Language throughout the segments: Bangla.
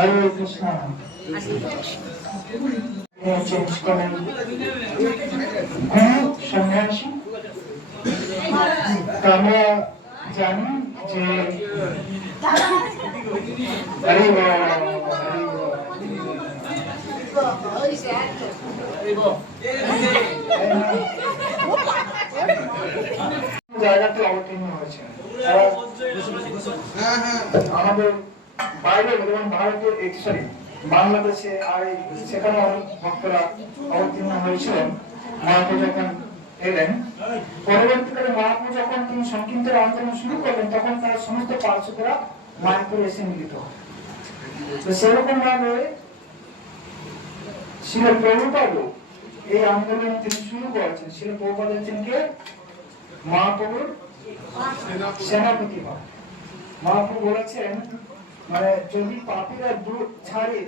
হরে কৃষ্ণ। চেঞ্জ করেন কোন সন্ন্যাসী? আমরা জানি যে জায়গাতে অবতীর্ণ হয়েছে। আমাদের বাইরে এবং ভারতের সরি বাংলাদেশে আর সেখানে অনেক ভক্তরা অবতীর্ণ হয়েছিলেন। মহাপ্রভু যখন এলেন, পরবর্তীকালে মহাপ্রভু যখন তিনি সংকীর্তন আন্দোলন শুরু করলেন, তখন তার সমস্ত পার্শ্বরা মায়াপুরে এসে মিলিত হয়। তো সেরকম ভাবে শিল প্রভুপাদ এই আন্দোলন তিনি শুরু করেছেন। শিল প্রভুপাদ হচ্ছেন কে? মহাপ্রভুর সেনাপতি হয়। মহাপ্রভু বলেছেন, মানে যদি পাপীরা দূর ছাড়ে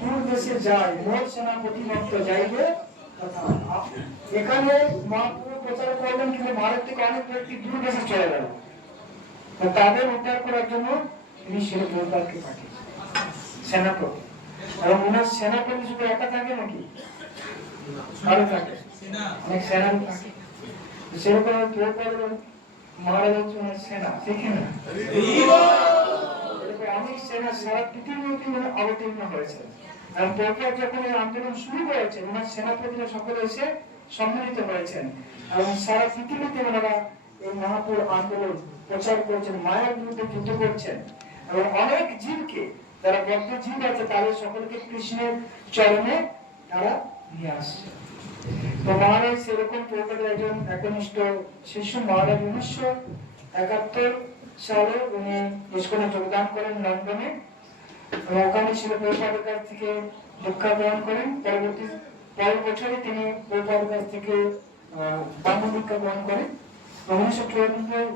দূর দেশে যায়, মোর সেনাপতি ভক্ত যাইবে। এখানে মহাপ্রভু প্রচার করলেন, কিন্তু ভারত থেকে অনেক ব্যক্তি দূর দেশে চলে গেল। তাদের উদ্ধার করার জন্য তিনি শিল প্রভুপাদকে পাঠিয়েছেন সেনাপতি। এবং ওনার সেনাপতি শুধু একা থাকে নাকি? আরো থাকে, অনেক সেনা থাকে। সেরকম প্রভুপাদ মহারাজ হচ্ছে ওনার সেনা, ঠিক না? অনেক সেনা সারা পৃথিবীতে অবতীর্ণ হয়েছে। এবং প্রভুপাদ যখন এই আন্দোলন শুরু করেছেন, ওনার সেনাপতিরা সকলে এসে সম্মিলিত হয়েছেন এবং সারা পৃথিবীতে ওনারা এই মহাপুর আন্দোলন প্রচার করছেন, মায়ার বিরুদ্ধে যুদ্ধ করছেন। এবং অনেক জীবকে, যারা বদ্ধ জীব আছে, তাদের সকলকে কৃষ্ণের চরণে তারা নিয়ে আসছে। তো মহারাজ সেরকম প্রভুপাদের একজন একনিষ্ঠ শিষ্য। মহারাজ 1971 সালে উনি ইসকনে যোগদান করেন লন্ডনে, এবং ওখানে ছিল প্রভুপাদের কাছ থেকে দীক্ষা গ্রহণ করেন। পরের বছরে তিনি প্রভুপাদের কাছ থেকে ব্রাহ্মণ দীক্ষা গ্রহণ করেন। 1994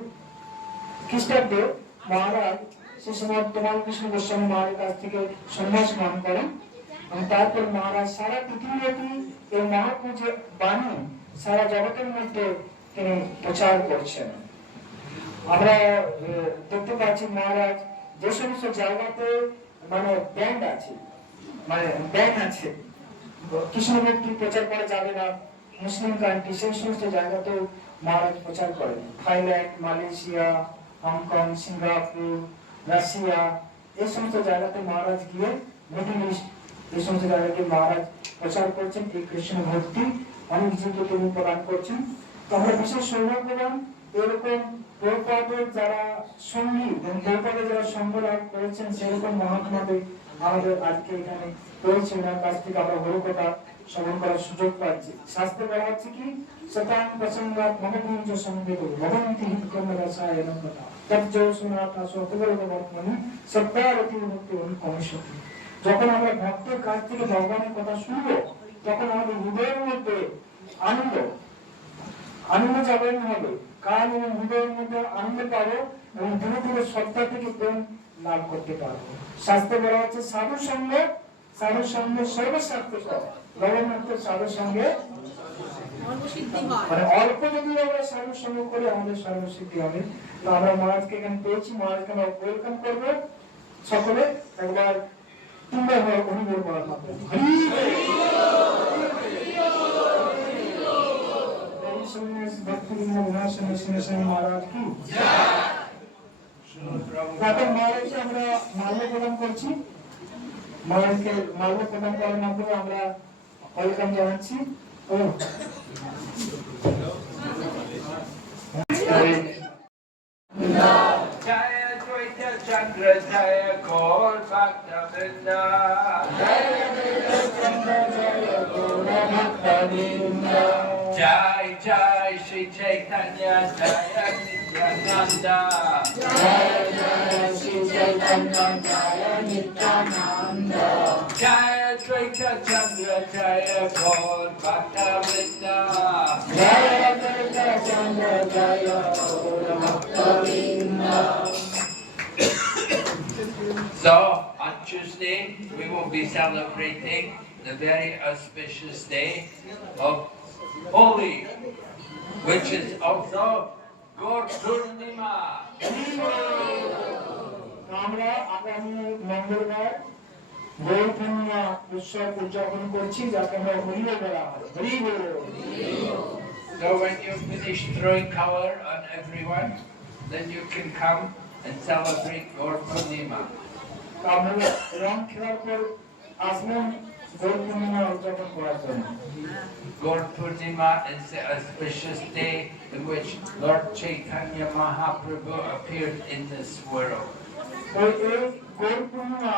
খ্রিস্টাব্দে মহারাজ শ্রীশ্রীমৎ তোমাল কৃষ্ণ গোস্বামী মহারাজের কাছ থেকে সন্ন্যাস গ্রহণ করেন। এবং তারপর মহারাজ সারা পৃথিবীব্যাপী এই মহাপুজোর বাণী সারা জগতের মধ্যে তিনি প্রচার করছেন। আমরা দেখতে পাচ্ছি মহারাজ যে সমস্ত জায়গাতে মানে ব্যান্ড আছে, মানে ব্যান্ড আছে, কৃষ্ণ ভক্তি প্রচার করা যাবে না, মুসলিম কান্ট্রি, সেই সমস্ত জায়গাতেও মহারাজ প্রচার করেন। Thailand, Malaysia, Hong Kong, Singapore, Russia, এই সমস্ত জায়গাতে মহারাজ গিয়ে, মিডল ইস্ট, এই সমস্ত জায়গাতে মহারাজ প্রচার করছেন এই কৃষ্ণ ভক্তি, অনেক জীবকে তিনি প্রদান করছেন। তো আমরা বিশেষ সৌভাগ্যবান, এরকম প্রভুপাদের যারা সঙ্গী এবং প্রভুপাদের যারা সঙ্গ লাভ করেছেন, সেরকম মহাত্মাদের আমাদের আজকে এখানে রয়েছে। ওনার কাছ থেকে আমরা হরিকথা শ্রবণ করার সুযোগ পাচ্ছি। শাস্ত্রে বলা হচ্ছে কি, শতাং প্রসঙ্গাৎ মনোবীর্য সংবেদ ভবন্তি হিতকর্ম রসায় কথা তজ্জয় সুনাথা সকলগ বর্তমানে সত্যারতি মুক্তি কমিশতি। যখন আমরা ভক্তের কাছ থেকে ভগবানের কথা শুনবো, তখন আমাদের হৃদয়ের মধ্যে আনন্দ জাগরণ হবে। কান এবং হৃদয়ের মধ্যে আনন্দ পাবো এবং ধীরে ধীরে সত্তা থেকে প্রেম লাভ করতে পারবো। শাস্ত্রে বলা হচ্ছে সাধু সঙ্গে সর্বস্বার্থক, ভগবানের সাধু সঙ্গে মানে অল্প যদি আমরা সাধু সঙ্গ করি আমাদের সর্বসিদ্ধি হবে। তো আমরা মহারাজকে এখানে পেয়েছি, মহারাজকে আমরা ওয়েলকাম করবো। সকলে একবার তিনবার হরিবোল বলা হবে। মহারাজ কি তারপর মহারাজকে আমরা মাল্য প্রদান করছি। মহারাজকে মাল্য প্রদান করার মাধ্যমে আমরা ওয়েলকাম জানাচ্ছি। Chandra Jaya Gaur Bhakta Vrinda Jai Jai Shri Chaitanya Jaya Nityananda Jai Jai Shri Chaitanya Jaya Nityananda Jaya Advaita Chandra Jaya Gaur Bhakta Vrinda Jaya Advaita Chandra Jaya Gaur Bhakta Vrinda. So, on Tuesday, we will be celebrating the very auspicious day of Holi, which is also Gaur Purnima. আমরা আগামী মঙ্গলবার গৌর পূর্ণিমা উৎসব উদযাপন করছি, যাকে আমরা হোলিও বলা হয়। হরি বল। So when you finish throwing color on everyone, then you can come and celebrate Gaur Purnima. আপনারা রং খেলার পর আসবেন গৌর পূর্ণিমা উদযাপন করার জন্য। Gaur Purnima is the auspicious day in which Lord Chaitanya Mahaprabhu appeared in this world. তো এই গৌর পূর্ণিমা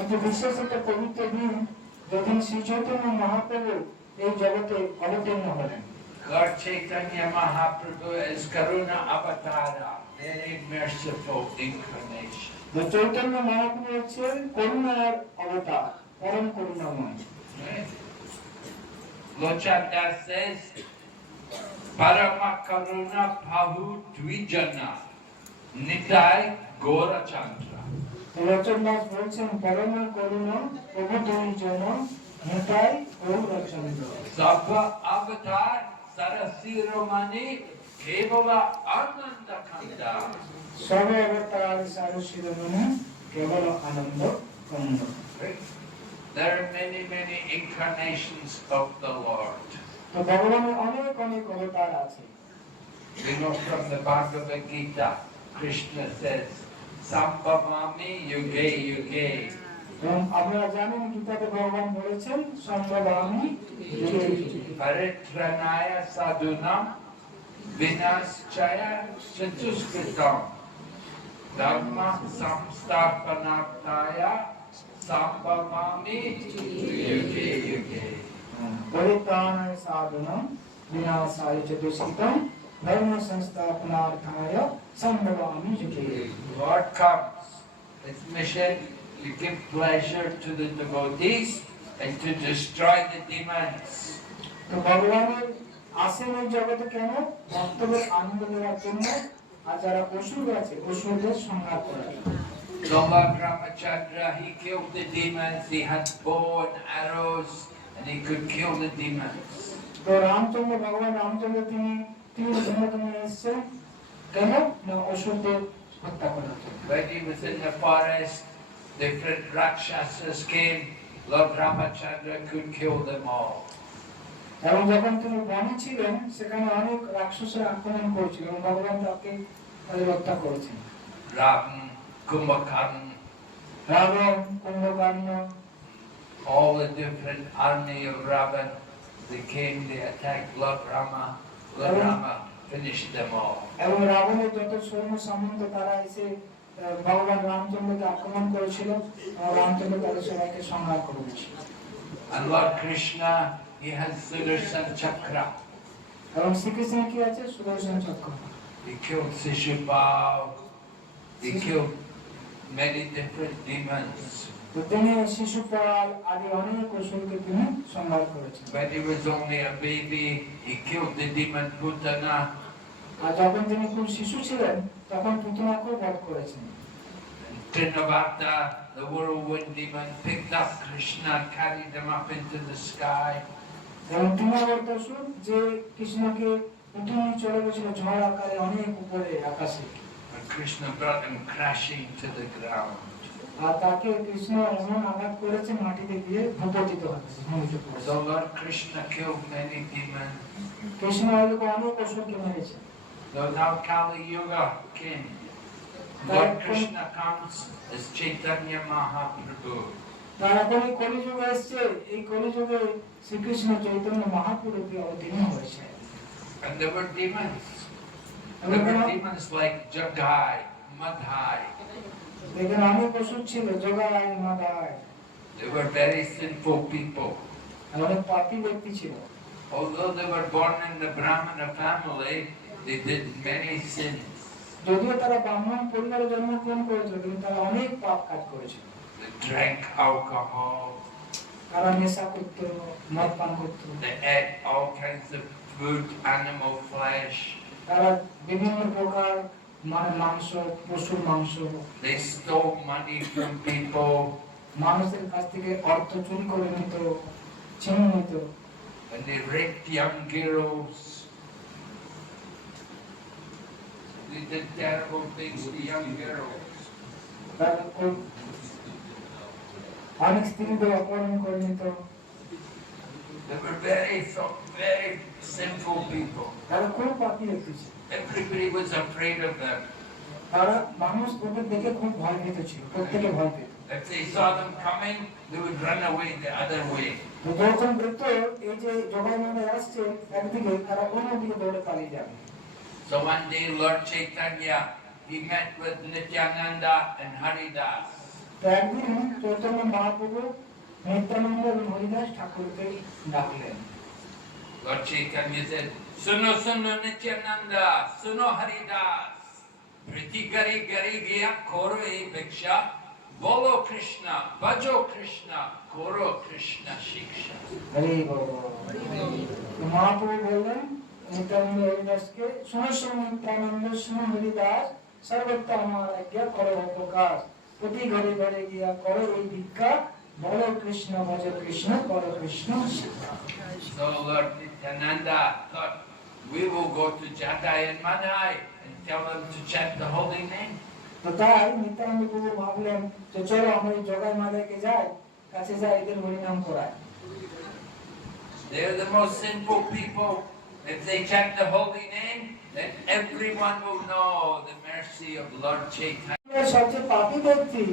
অতি বিশেষ একটা পবিত্র দিন, যেদিন শ্রী চৈতন্য মহাপ্রভু এই জগতে অবতীর্ণ হলেন। Lord Chaitanya Mahaprabhu is Karuna Avatara, very merciful incarnation. তো চৈতন্য মহাপ্রভু হচ্ছেন করুণার অবতার, পরম করুণাময়। Right? Lochanda says, Parama Karuna Pahu Dvijana, Nitai Gora Chandra. লোচন দাস বলছেন পরম করুণা প্রভু দুইজন Nitai Gourchandra. Sabha Avatar Sarasiromani Kevala Ananda Kanda. সবে অবতার সারু শিরোমণি কেবল আনন্দ কন্দ। Right? There are many, many incarnations of the Lord. তো ভগবানের অনেক অনেক অবতার আছে। We know from the Bhagavad Gita, Krishna says, Sambhavami Yuge Yuge. এবং আপনারা জানেন গীতাতে ভগবান বলেছেন সম্ভবামি যুগে যুগে। Paritranaya Sadhunam Vinaschaya Chatuskritam Dhamma Samsthapanarthaya Sambhavami Yuge Yuge. পরিত্রাণায় সাধনম বিনাশায় চ দুষ্কৃতম ধর্ম সংস্থাপনার্থায় সম্ভবামি যুগে। Lord comes, his mission to give pleasure to the devotees and to destroy the demons. তো ভগবানের আসেন এই জগতে কেন? ভক্তদের আনন্দ দেওয়ার জন্য, আর যারা অসুর আছে অসুরদের সংহার করার জন্য। So Lord Ramachandra, he killed the demons, he had bow and arrows, and he could kill the demons. তো রামচন্দ্র, ভগবান রামচন্দ্র তিনি তীর ধনুক নিয়ে এসেছেন কেন? না অসুরদের হত্যা করার জন্য। When he was in the forest, different Rakshasas came, Lord Ramachandra could kill them all. এবং যখন তিনি বনে ছিলেন সেখানে অনেক রাক্ষসের আক্রমণ করেছিল এবং ভগবান তাকে তাদের হত্যা করেছেন। Ravan, Kumbhakarna, Ravan, Kumbhakarna, all the different army of Ravan, they came, they attacked Lord Rama. Lord Rama finished them all. এবং রাবণের যত সৈন্য সামন্ত তারা এসে ভগবান রামচন্দ্রকে আক্রমণ করেছিল এবং রামচন্দ্র তাদের সবাইকে সংহার করে দিয়েছিল। And Lord Krishna, he has Sudarshan Chakra. এবং শ্রীকৃষ্ণ কি আছে? সুদর্শন চক্র। He killed Shishupal. He killed many different demons. তো তিনি শিশুপাল আদি অনেক অসুরকে তিনি সংহার করেছেন। When he was only a baby, he killed the demon Putana. আর যখন তিনি খুব শিশু ছিলেন তখন পুতনাকেও বধ করেছেন। Trinavata, the whirlwind demon, picked up Krishna, carried him up into the sky. এবং তৃণাবর্তাসুর যে কৃষ্ণকে উঠে নিয়ে চলে গেছিল ঝড় আকারে অনেক উপরে আকাশে, And Krishna brought him crashing to the ground. আর তাকে কৃষ্ণ এমন আঘাত করেছে মাটিতে গিয়ে ভূপতিত হয়েছে। So Lord Krishna killed many demons. Krishna এরকম অনেক অসুরকে মেরেছে। So now Kali Yuga came. Lord Krishna comes as Chaitanya Mahaprabhu. তার এখন এই কলিযুগে এসছে, এই কলিযুগে শ্রীকৃষ্ণ চৈতন্য মহাপ্রভু অবতীর্ণ হয়েছে। And there were demons. There were demons like Jagai, Madhai. এখানে অনেক অসুর ছিল, Jagai, Madai. They were very sinful people. অনেক পাপী ব্যক্তি ছিল। Although they were born in the Brahmana family, they did many sins. যদিও তারা ব্রাহ্মণ পরিবারে জন্মগ্রহণ করেছিল কিন্তু তারা অনেক পাপ কাজ করেছিল। They drank alcohol. তারা নেশা করত, মদ পান করত। They ate all kinds of food, animal flesh. তারা বিভিন্ন প্রকার মাংস, পশুর মাংস। They stole money from people. মানুষের কাছ থেকে অর্থ চুরি করে নিত, ছিনিয়ে নিত। And they raped young girls. They did terrible things to young girls. অনেক স্ত্রীদের অপহরণ করে নিত। They were very sinful people. তারা খুব পাপী ব্যক্তি ছিল। Everybody was afraid of them. তারা মানুষ ওদের দেখে খুব ভয় পেত ছিল, প্রত্যেকে ভয় পেত। If they saw them coming, they would run away the other way. যখন দেখতো এই যে জগাই মাথায় আসছে একদিকে, তারা অন্যদিকে দৌড়ে পালিয়ে যাবে। So one day Lord Chaitanya, he met with Nityananda and Haridas. তো একদিন চৈতন্য মহাপ্রভু নিত্যানন্দ এবং হরিদাস ঠাকুরকে ডাকলেন। Lord Chaitanya said, Suno Suno Nityananda, Suno Haridas, Priti Gari Gari Gya Koro E Bhiksha, Bolo Krishna, Bhajo Krishna, Koro Krishna Shiksha. Hari বল। মহাপ্রভু বললেন নিত্যানন্দ হরিদাসকে, শোনো শোনো নিত্যানন্দ, শোনো হরিদাস, সর্বত্র আমার আজ্ঞা করো উপকার, প্রতি ঘরে ঘরে গিয়া করো এই ভিক্ষা, বলো কৃষ্ণ ভজ কৃষ্ণ করো কৃষ্ণ শিক্ষা। So Lord Nityananda thought, we will go to Jadai and Madai and tell them to chant the holy name. তো তাই নিত্যানন্দ প্রভু ভাবলেন যে চলো আমরা এই জগাই মাদাকে যাই, কাছে যাই, এদের হরিনাম করাই। They are the most sinful people. If they chant the holy name, then everyone will know the mercy of Lord Chaitanya. সবচেয়ে পাপী ব্যক্তি,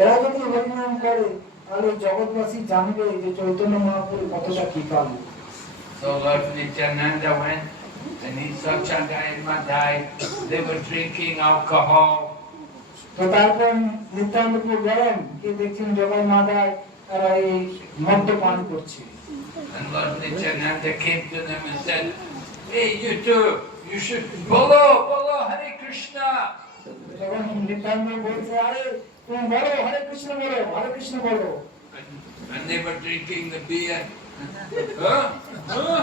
এরা যদি হরিনাম করে তাহলে জগৎবাসী জানবে যে চৈতন্য মহাপ্রভু কতটা কৃপালু। So Lord Nityananda went and he saw Jadai and Madai. They were drinking alcohol. তো তারপর নিত্যানন্দ প্রভু গেলেন, কি দেখছেন জগাই মাদায় তারা এই মদ্যপান করছে। And Lord Nityananda came to them and said, hey, you two, you should bolo, bolo, Hare Krishna. তখন নিত্যানন্দ বলছে, আরে তুমি বলো হরে কৃষ্ণ বলো, হরে কৃষ্ণ বলো। And they were drinking the beer. Huh? Huh?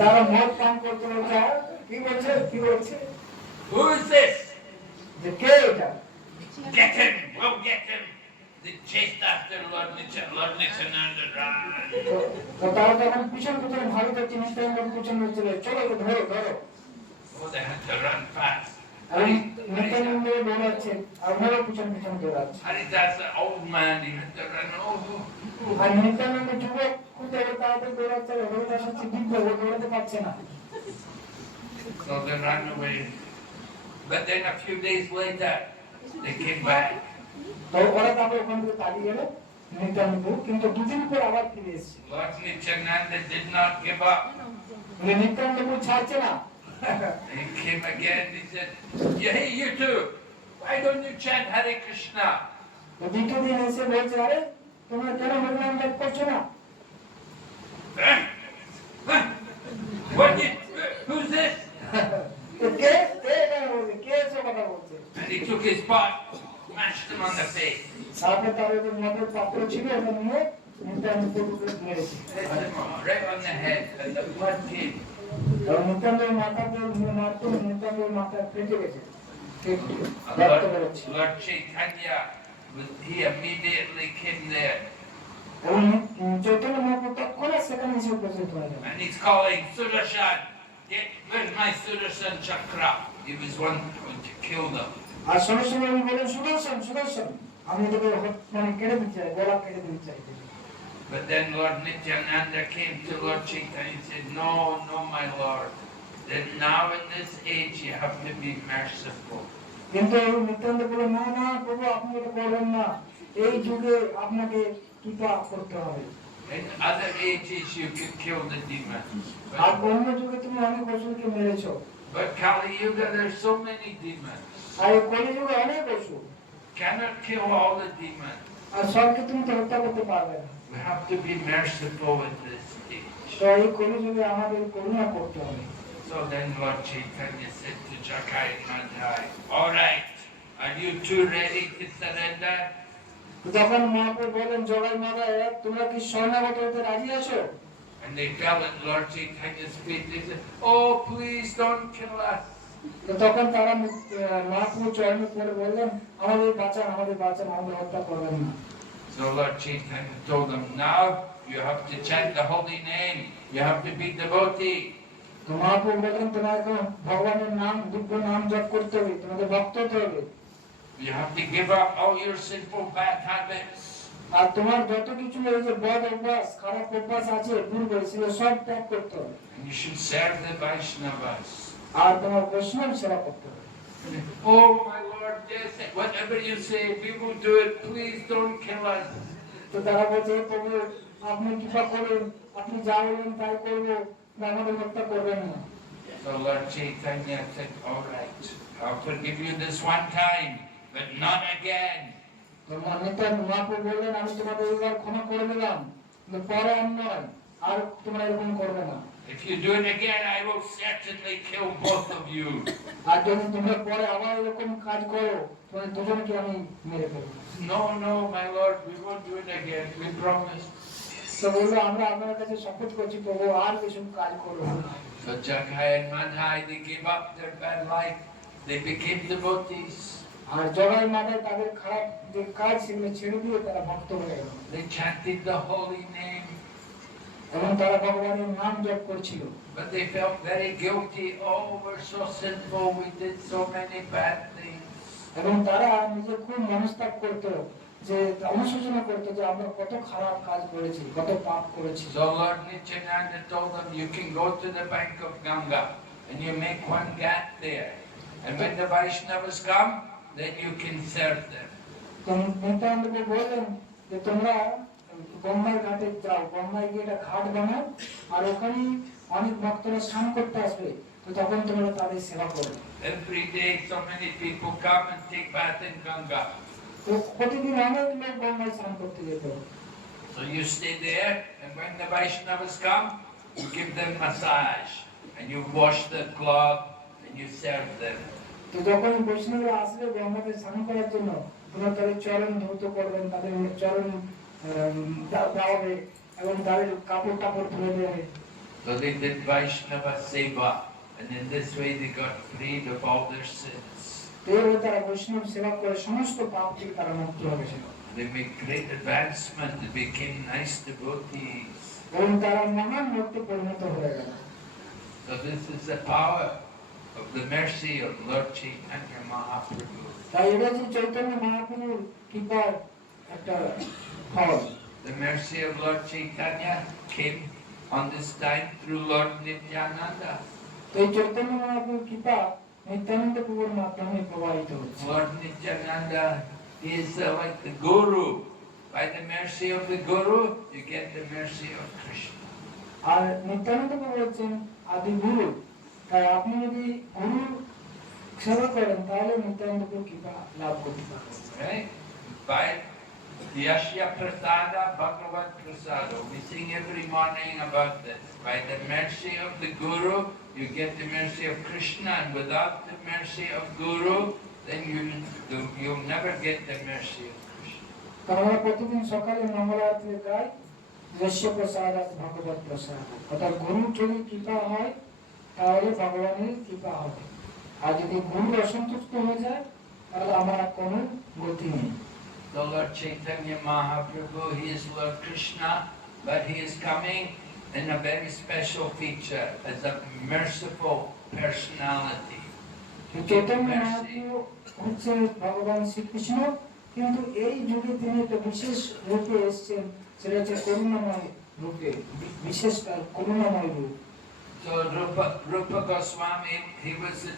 তারা মদ পান করতে বলছে, কি বলছে কি বলছে, Who is this? যে কে এটা? Get him! We'll get him! They chased after Lord Nityananda. Run! তো তারা তখন পিছন পিছন ভালো করছে, নিত্যানন্দ পিছন চলে, চলো ওকে ধরো ধরো। Oh, they had to run fast. আর নিত্যানন্দ দৌড়াচ্ছে আর ওনারও পিছন পিছন দৌড়াচ্ছে। Haridas, the old man, he had to run. Oh, আর নিত্যানন্দ যুবক খুব তাড়াতাড়ি দৌড়াচ্ছে, হরিদাস হচ্ছে বৃদ্ধ, ও দৌড়াতে পারছে না। so they ran away. But then a few days later, they came back. তো ওরা তারপর ওখান থেকে পালিয়ে গেল নিত্যানন্দ, কিন্তু দুদিন পর আবার ফিরে এসেছে। Lord Nityananda did not give up. Nityananda ছাড়ছে না। He came again. He said, yeah, hey, you two, why don't you chant Hare Krishna? তো দ্বিতীয় দিন এসে বলছে, আরে তোমরা কেন হরিনাম জপ করছো না? Huh? Huh? What did, who's this? তো কে কে এটা বলছে, কে এসে কথা বলছে? And he took his pot, smashed him on the face. তারপর তার ওই মদের পাত্র ছিল, ওটা নিয়ে নিত্যানন্দ প্রভুকে মেরেছে। Hit him right on the head, and the blood came. আর নিত্যানন্দের মাথাতে মারতো, নিত্যানন্দের মাথা ফেটে গেছে, And রক্ত বেরোচ্ছে। Lord Chaitanya, he immediately came there. এবং চৈতন্য মহাপ্রভু তৎক্ষণাৎ সেখানে এসে উপস্থিত হয়ে গেলেন। And he's calling Sudarshan, where's my Sudarshan Chakra? He was one going to kill them. আর সঙ্গে সঙ্গে আমি বললাম, সুদর্শন সুদর্শন, আমি তোকে মানে কেটে দিতে চাই, গলা কেটে দিতে চাই। But then Lord Nityananda came to Lord Chaitanya and said, no, no, my Lord. Then now in this age you have to be merciful. কিন্তু নিত্যানন্দ বলল, না না প্রভু, আপনি এটা করবেন না, এই যুগে আপনাকে কৃপা করতে হবে। In other ages you could kill the demons. আর অন্য যুগে তুমি অনেক অসুরকে মেরেছো, But Kali Yuga there's so many demons. আর কলি যুগে অনেক অসুর, Cannot kill all the demons. আর সবকে তুমি তো হত্যা করতে পারবে না। We have to be merciful in this age. তো এই কলি যুগে আমাদের করুণা করতে হবে। So then Lord Chaitanya said to Jagai and Madhai, all right, are you two ready to surrender? যখন মহাপ্রভু বলেন, জগাই মাদায় তোমরা কি শরণাগত হতে রাজি আছো? And they fell at Lord Chaitanya's feet. They said, oh, please don't kill us. তো তখন তারা মহাপ্রভু চরণে পড়ে বললেন, আমাদের বাঁচান, আমাদের বাঁচান, আমাদের হত্যা করবেন না। So Lord Chaitanya told them, now you have to chant the holy name. You have to be devotee. তো মহাপ্রভু বললেন, তোমাকে ভগবানের নাম, দিব্য নাম জপ করতে হবে, তোমাকে ভক্ত হতে হবে। You have to give up all your sinful bad habits. আর তোমার যত কিছু এই যে বদ অভ্যাস খারাপ অভ্যাস আছে পূর্বে সেগুলো সব ত্যাগ করতে হবে And you should serve the Vaishnavas. আর তোমার বৈষ্ণব সেবা করতে হবে Oh, my Lord, yes, whatever you say, we will do it. Please don't kill us. তো তারা বলছে "হে প্রভু আপনি কৃপা করুন আপনি যা বলবেন তাই করবো আমাদের হত্যা করবেন না So Lord Chaitanya said, all right, I'll forgive you this one time, but not again. তোমার নেতা মহাপ্রভু বললেন আমি তোমাদের এবার ক্ষমা করে দিলাম কিন্তু পরে আর নয় আর তোমরা এরকম করবে না If you do it again, I will certainly kill both of you. আর যদি তোমরা পরে আবার এরকম কাজ করো তোমাদের দুজনকে আমি মেরে ফেলবো No, no, my Lord, we won't do it again. We promise. তো বললো আমরা আপনার কাছে শপথ করছি প্রভু আর এসব কাজ করবো না So Jagai and Madhai, they gave up their bad life. They became devotees. আর জগাই মাথায় তাদের খারাপ যে কাজ সেগুলো ছেড়ে দিয়ে তারা ভক্ত হয়ে গেল They chanted the holy name, এবং তারা ভগবানের নাম জপ করছিল but they felt very guilty. Oh, we're so sinful. We did so many bad things. এবং তারা নিজে খুব মনস্তাপ করতো যে অনুশোচনা করতো যে আমরা কত খারাপ কাজ করেছি কত পাপ করেছি So Lord Nityananda told them, you can go to the bank of Ganga and you make one ghat there. And when the Vaishnavas come, then you can serve them. তো নিত্যানন্দকে বললেন যে তোমরা গঙ্গার ঘাটে যাও গঙ্গায় গিয়ে একটা ঘাট বানাও আর ওখানে অনেক ভক্তরা স্নান করতে আসবে তো তখন তোমরা তাদের সেবা করো Every day so many people come and take bath in Ganga. তো প্রতিদিন অনেক লোক গঙ্গায় স্নান করতে যেত So you stay there, and when the Vaishnavas come, you give them massage, and you wash their cloth, and you serve them. তো যখন বৈষ্ণবরা আসলে গঙ্গাতে স্নান করার জন্য তোমরা তাদের চরণ ধৌত করবেন তাদের চরণ দাওয়াবে এবং তাদের কাপড় টাপড় ধুয়ে দেবে So they did Vaishnava Seva, and in this way they got freed of all their sins. এইভাবে তারা বৈষ্ণব সেবা করে সমস্ত পাপ থেকে তারা মুক্ত হবে They made great advancement, they became nice devotees. এবং তারা মহান ভক্তে পরিণত হয়ে গেল So this is the power of the mercy of Lord Chaitanya Mahaprabhu. তাই এটা যে চৈতন্য মহাপ্রভুর কৃপার একটা ফল The mercy of Lord Chaitanya came on this time through Lord Nityananda. তো এই চৈতন্য মহাপ্রভুর কৃপা নিত্যানন্দ প্রভুর মাধ্যমে প্রবাহিত হচ্ছে Lord Nityananda is like the Guru. By the mercy of the Guru, you get the mercy of Krishna. আর নিত্যানন্দ প্রভু হচ্ছেন আদি গুরু তাই আপনি যদি গুরু সেবা করেন তাহলে নিত্যানন্দ প্রভু কৃপা লাভ করতে পারবেন Right? By Yashya Prasada Bhagavat Prasada. We sing every morning about this. By the mercy of the Guru, you get the mercy of Krishna, and without the mercy of Guru, then you'll never get the mercy of Krishna. কারণ আমরা প্রতিদিন সকালে মঙ্গলারতি গাই যস্য প্রসাদাৎ ভগবৎ প্রসাদ অর্থাৎ গুরুর যদি কৃপা হয় তাহলে ভগবানের কৃপা হবে আর যদি গুরু অসন্তুষ্ট হয়ে যায় তাহলে আমার কোনো গতি নেই The Lord Chaitanya Mahaprabhu, he is Lord Krishna, but he is coming in a very special feature as a merciful personality. Chaitanya Mahaprabhu হচ্ছে ভগবান শ্রীকৃষ্ণ কিন্তু এই যুগে তিনি একটা বিশেষ রূপে এসেছেন সেটা হচ্ছে করুণাময় রূপে বিশেষ করুণাময় রূপ So Rupa Goswami, he was the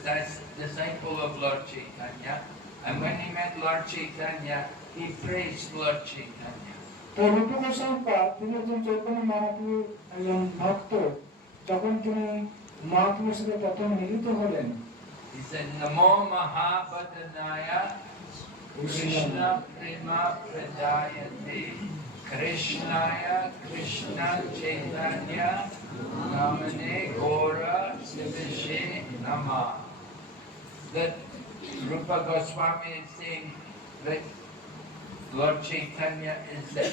disciple of Lord Chaitanya, and when he met Lord Chaitanya, he praised Lord Chaitanya. তো রূপ গোস্বামী তিনি একজন চৈতন্য মহাপ্রভুর একজন ভক্ত যখন তিনি মহাপ্রভুর সাথে প্রথম মিলিত হলেন He said, Namo Mahabhadanaya Krishna Prema Pradayate Krishnaya Krishna Chaitanya Namane Gora Sivishe Nama. That Rupa Goswami is saying that Lord Chaitanya is the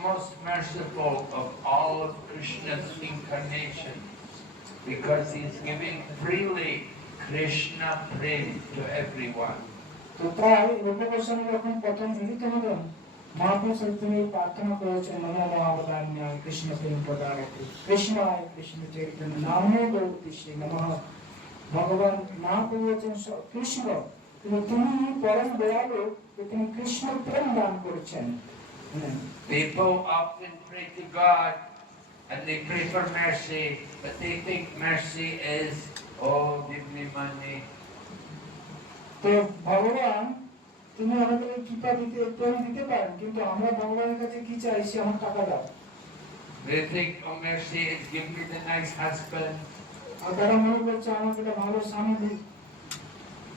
most merciful of all of Krishna's incarnations because he is giving freely Krishna prem to everyone. তো তাই রূপ গোস্বামী যখন প্রথম মিলিত হলেন মহাপ্রভুর সাথে তিনি প্রার্থনা করেছেন নমো মহাবদান্যায় কৃষ্ণ প্রেম প্রদায়তে কৃষ্ণায় কৃষ্ণ চৈতন্য নামে গৌরীশ্রী নমঃ ভগবান মহাপ্রভু হচ্ছেন কৃষ্ণ কিন্তু তিনি পরম দয়ালু তিনি কৃষ্ণ প্রেম দান করেছেন হ্যাঁ। People often pray to God and they pray for mercy, but they think mercy is, oh, give me money. তো ভগবান তুমি আমাদের কৃপা দিতে প্রেম দিতে পারেন, কিন্তু আমরা ভগবানের কাছে কি চাইছি? আমার টাকা দাও। They think, oh, mercy is give me the nice husband, আর তারা মনে করছে আমাকে একটা ভালো স্বামী দিন,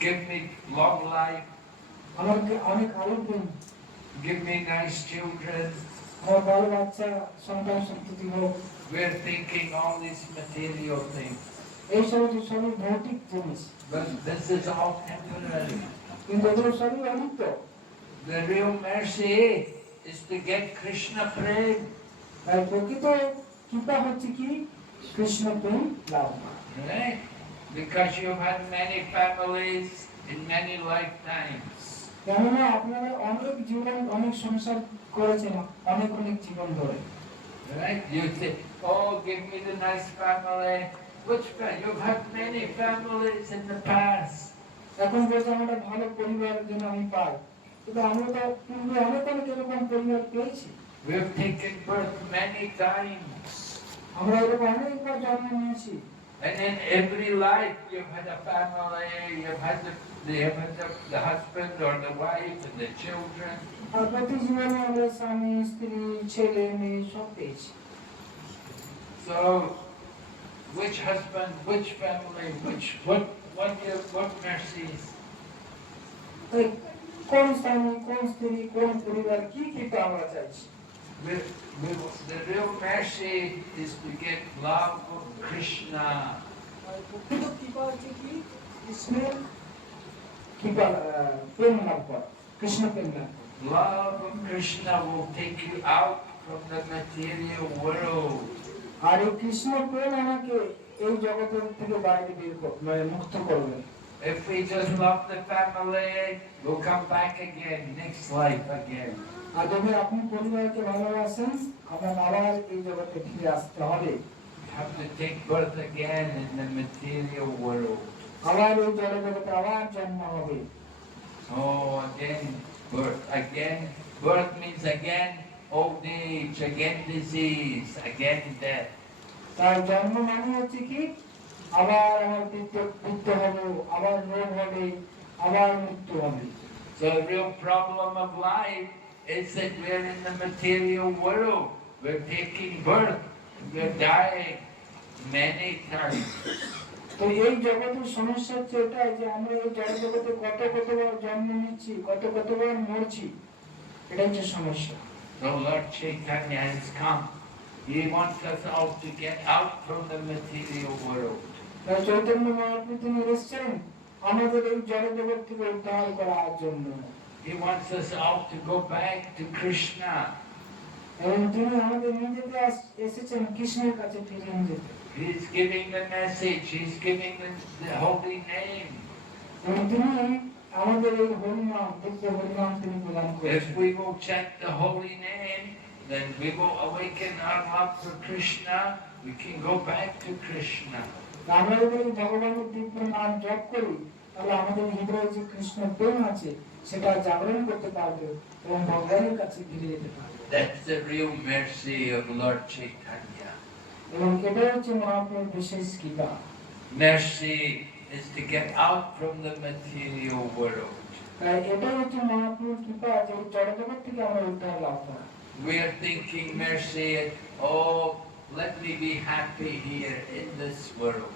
give me long life, আমাকে অনেক আলো দিন, give me nice children. আমার ভালো বাচ্চা সন্তান সন্ততি হোক। We're thinking all these material things, এইসব যে সবই ভৌতিক জিনিস, but this is all temporary. কিন্তু এগুলো সবই অনিত্য। The real mercy is to get Krishna prem, তাই প্রকৃত কৃপা হচ্ছে কি? কৃষ্ণ প্রেম লাভ। right? Because you've had many families in many lifetimes. কেননা আপনারা অনেক জীবন, অনেক সংসার করেছেন, অনেক অনেক জীবন ধরে। Right? You say, oh, give me the nice family. Which family? You've had many families in the past. এখন বলছে আমরা ভালো পরিবারের জন্য আমি পাই, কিন্তু আমরা তো পূর্বে অনেক অনেক এরকম পরিবার পেয়েছি। We've taken birth many times. আমরা এরকম অনেকবার জন্ম নিয়েছি। And in every life you've had a family, you've had the husband or the wife and the children. আর প্রতি জীবনে আমরা স্বামী, স্ত্রী, ছেলে, মেয়ে সব পেয়েছি। So, which husband, which family, what mercies? তাই কোন স্বামী, কোন স্ত্রী, কোন পরিবার, কি কৃপা আমরা চাইছি? The real mercy is to get love of Krishna. প্রকৃত কৃপা হচ্ছে কি? কৃষ্ণের কৃপা, প্রেম লাভ করা, কৃষ্ণ প্রেম লাভ করা। Love of Krishna will take you out from the material world. আর এই কৃষ্ণ প্রেম আমাকে এই জগতের থেকে বাইরে বের মানে মুক্ত করবে। If we just love the family, we'll come back again, next life again. আর যদি আপনি পরিবারকে ভালোবাসেন, আপনার আবার এই জগতে ফিরে আসতে হবে। We have to take birth again in the material world. আবার এই জগতে আবার জন্ম হবে। Oh, again birth. Again, birth means again old age, again disease, again death. তার জন্ম মানে হচ্ছে কি? আবার আমার মৃত্যু হবে, আবার রোগ হবে, আবার মৃত্যু হবে। So the real problem of life is that we're in the material world. We're taking birth. We're dying many times. তো এই জগতের সমস্যা হচ্ছে এটাই যে আমরা এই জগতে কতবার জন্ম নিচ্ছি, কতবার মরছি, এটা হচ্ছে সমস্যা। So Lord Chaitanya has come. He wants us all to get out from the material world. তাই চৈতন্য মহাপ্রভু তিনি এসেছেন আমাদের এই জগৎ থেকে উদ্ধার করার জন্য। He wants us all to go back to Krishna. এবং তিনি আমাদের নিজেকে এসেছেন কৃষ্ণের কাছে ফিরিয়ে যেতে। He's giving the message. He's giving the holy name. এবং তিনি আমাদের এই হরিনাম, দিব্য হরিনাম তিনি প্রদান If করেছেন। we will chant the holy name, then we will awaken our love for Krishna. We can go back to Krishna. আমরা যদি ভগবানের দিব্য নাম জপ করি, তাহলে আমাদের হৃদয়ে যে কৃষ্ণ প্রেম আছে সেটা জাগরণ করতে পারবে এবং ভগবানের কাছে ফিরে যেতে পারবে। That's the real mercy of Lord Chaitanya. এবং এটাই হচ্ছে মহাপ্রভুর বিশেষ কৃপা। Mercy is to get out from the material world. তাই এটাই হচ্ছে মহাপ্রভুর কৃপা যে জড়জগৎ থেকে আমরা উদ্ধার লাভ করা। We are thinking mercy, oh, let me be happy here in this world.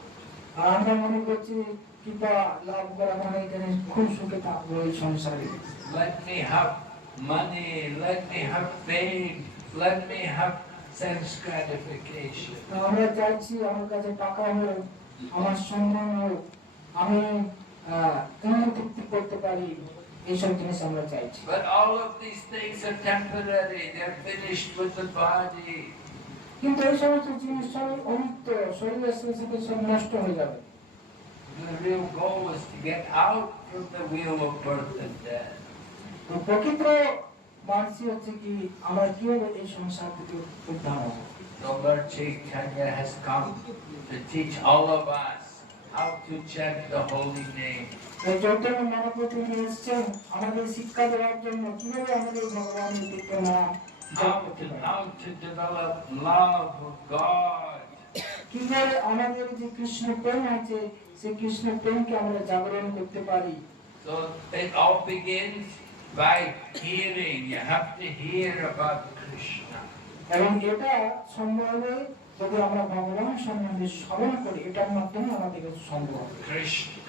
আর আমরা মনে করছি কৃপা লাভ করা মানে এখানে খুব সুখে থাকবো এই সংসারে। Let me have money, let me have fame, let me have sense gratification. আমরা চাইছি আমার কাছে টাকা হোক, আমার সম্মান হোক, আমি তৃপ্তি করতে পারি, এইসব জিনিস আমরা চাইছি। But all of these things are temporary, they're finished with the body. কিন্তু এই সমস্ত জিনিস সবই অনিত্য, শরীরের সাথে সব নষ্ট হয়ে যাবে। The real goal is to get out from the wheel of birth and death. তো প্রকৃত মানসি হচ্ছে কি আমরা কিভাবে এই সংসার থেকে উদ্ধার হব। So Lord Chaitanya has come to teach all of us how to chant the holy name. এই চৈতন্য মহাপ্রভু তিনি এসেছেন আমাদের শিক্ষা দেওয়ার জন্য কিভাবে আমাদের ভগবানের দিব্য নাম জপ করতে পারি। how to develop love of God. কিভাবে আমাদের যে কৃষ্ণ প্রেম আছে সেই কৃষ্ণ প্রেমকে আমরা জাগরণ করতে পারি। So it all begins by hearing. You have to hear about Krishna. এবং এটা সম্ভব হবে যদি আমরা ভগবান সম্বন্ধে স্মরণ করি, এটার মাধ্যমে আমাদের কাছে সম্ভব।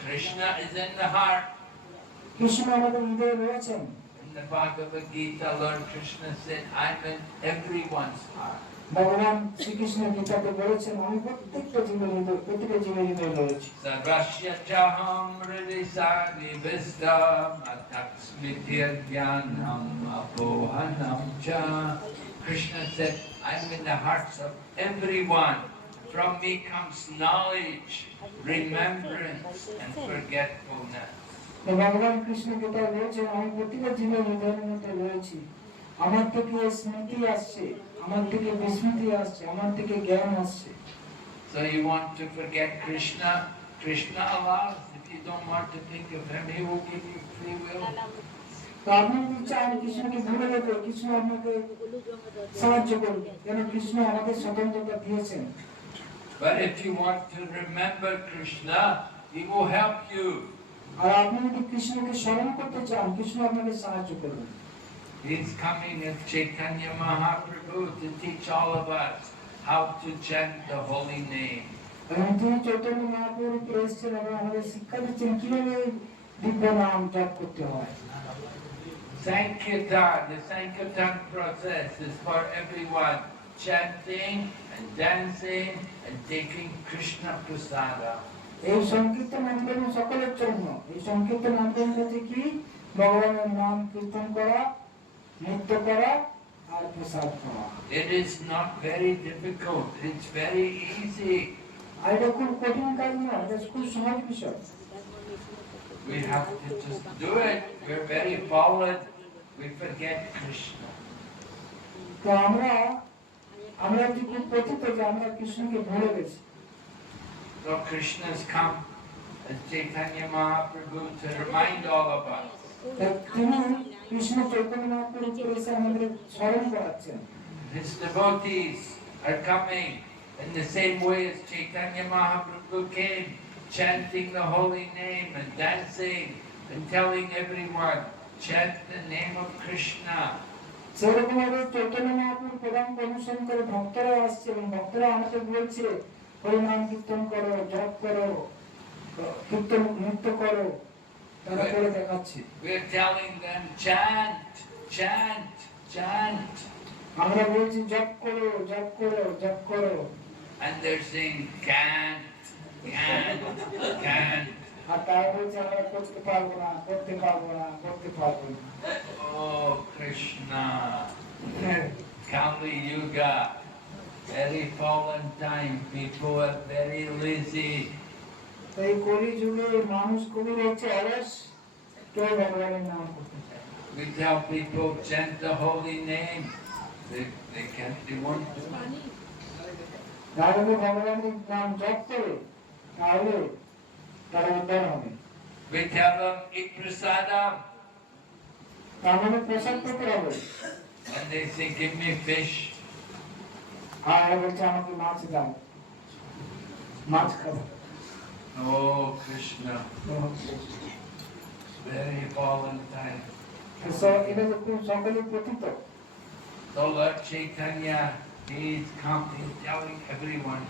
Krishna is in the heart. Krishna আমাদের হৃদয়ে রয়েছেন। In the Bhagavad Gita, Lord Krishna said, I'm in everyone's heart. ভগবান শ্রীকৃষ্ণ গীতাতে বলেছেন, আমি প্রত্যেকটা জীবের হৃদয়, প্রত্যেকটা জীবের হৃদয়ে রয়েছি। Sarvasya chaham hridisani vistam ataksmityagnanam apohanam cha. Krishna said, I'm in the hearts of everyone. From me comes knowledge, remembrance, and forgetfulness. ভগবান কৃষ্ণ গীতায় বলেছেন, আমি প্রত্যেকটা জীবের হৃদয়ের মধ্যে রয়েছি। আমার থেকে স্মৃতি আসছে, আমার থেকে বিস্মৃতি আসছে, আমার থেকে জ্ঞান আসছে। So you want to forget Krishna? Krishna allows. If you don't want to think of him, he will give you free will. তো আপনি যদি চান কৃষ্ণকে ভুলে যেতে, কৃষ্ণ আপনাকে সাহায্য করবে, কেন কৃষ্ণ আমাদের স্বতন্ত্রতা দিয়েছেন। But if you want to remember Krishna, he will help you. আর আপনি যদি কৃষ্ণকে স্মরণ করতে চান, কৃষ্ণ আপনাকে সাহায্য করবে। He's coming as Chaitanya Mahaprabhu to teach all of us how to chant the holy name. এবং তিনি চৈতন্য মহাপ্রভু এসেছেন এবং আমাদের শিক্ষা দিচ্ছেন কিভাবে দিব্য নাম জপ করতে হয়। Sankirtan, the Sankirtan process is for everyone, chanting and dancing and taking Krishna prasada. এই সংকীর্তন আন্দোলন সকলের জন্য। এই সংকীর্তন আন্দোলন হচ্ছে কি? ভগবানের নাম কীর্তন করা, নৃত্য করা আর প্রসাদ খাওয়া। It is not very difficult, it's very easy. আর এটা খুব কঠিন কাজ নয়, এটা খুব সহজ বিষয়। We have to just do it. We're very fallen. We forget Krishna. তো আমরা যে খুব পতিত যে আমরা কৃষ্ণকে ভুলে গেছি। So Krishna has come as Chaitanya Mahaprabhu to remind all of us. তিনি কৃষ্ণ চৈতন্য মহাপ্রভু এসে আমাদের স্মরণ করাচ্ছেন। His devotees are coming in the same way as Chaitanya Mahaprabhu came, chanting the holy name and dancing and telling everyone, chant the name of Krishna. সেরকম ভাবে চৈতন্য মহাপ্রভুর প্রধানকে অনুসরণ করে ভক্তরা আসছে এবং ভক্তরা আমাদের বলছে হরিনাম কীর্তন করো, জপ করো, কীর্তন নৃত্য করো, তারা করে দেখাচ্ছে। We're telling them, chant, chant, chant. আমরা বলছি জপ করো, জপ করো, জপ করো। And they're saying, can't, can't, can't. আর তারা বলছে আমরা করতে পারবো না, করতে পারবো না, করতে পারবো না। Oh, Krishna. Kali Yuga. Very fallen time. People are very lazy. এই কলি যুগে মানুষ খুবই হচ্ছে অলস, কেউ ভগবানের নাম করতে চায়। We tell people, chant the holy name. They can't, they won't do it. তারা যদি ভগবানের নাম জপ করে তাহলে তারা উদ্ধার হবে। We tell them, eat prasadam. তার মানে প্রসাদ পেতে হবে। And they say, give me fish. আর বলছে আমাকে মাছ দাও, মাছ খাবো। Oh, Krishna. Very fallen time. এটা যে খুব সকলে পতিত। So Lord Chaitanya, he's come, he's telling everyone,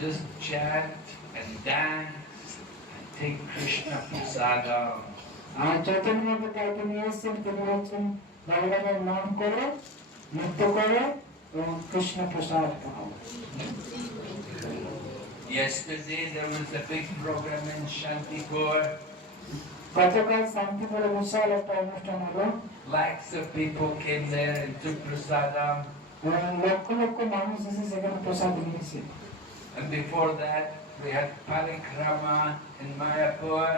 just chant and dance and take Krishna prasadam. আর চৈতন্য মহাপ্রভু তাকে নিয়ে এসেছেন, তিনি বলছেন ভগবানের নাম করে, নৃত্য করে এবং কৃষ্ণ প্রসাদ খাও। Yesterday there was a big program in Shantipur. গতকাল শান্তিপুরে বিশাল একটা অনুষ্ঠান হলো। Lakhs of people came there and took prasadam. এবং লক্ষ লক্ষ মানুষ এসে সেখানে প্রসাদ নিয়েছে। And before that, we had parikrama in Mayapur.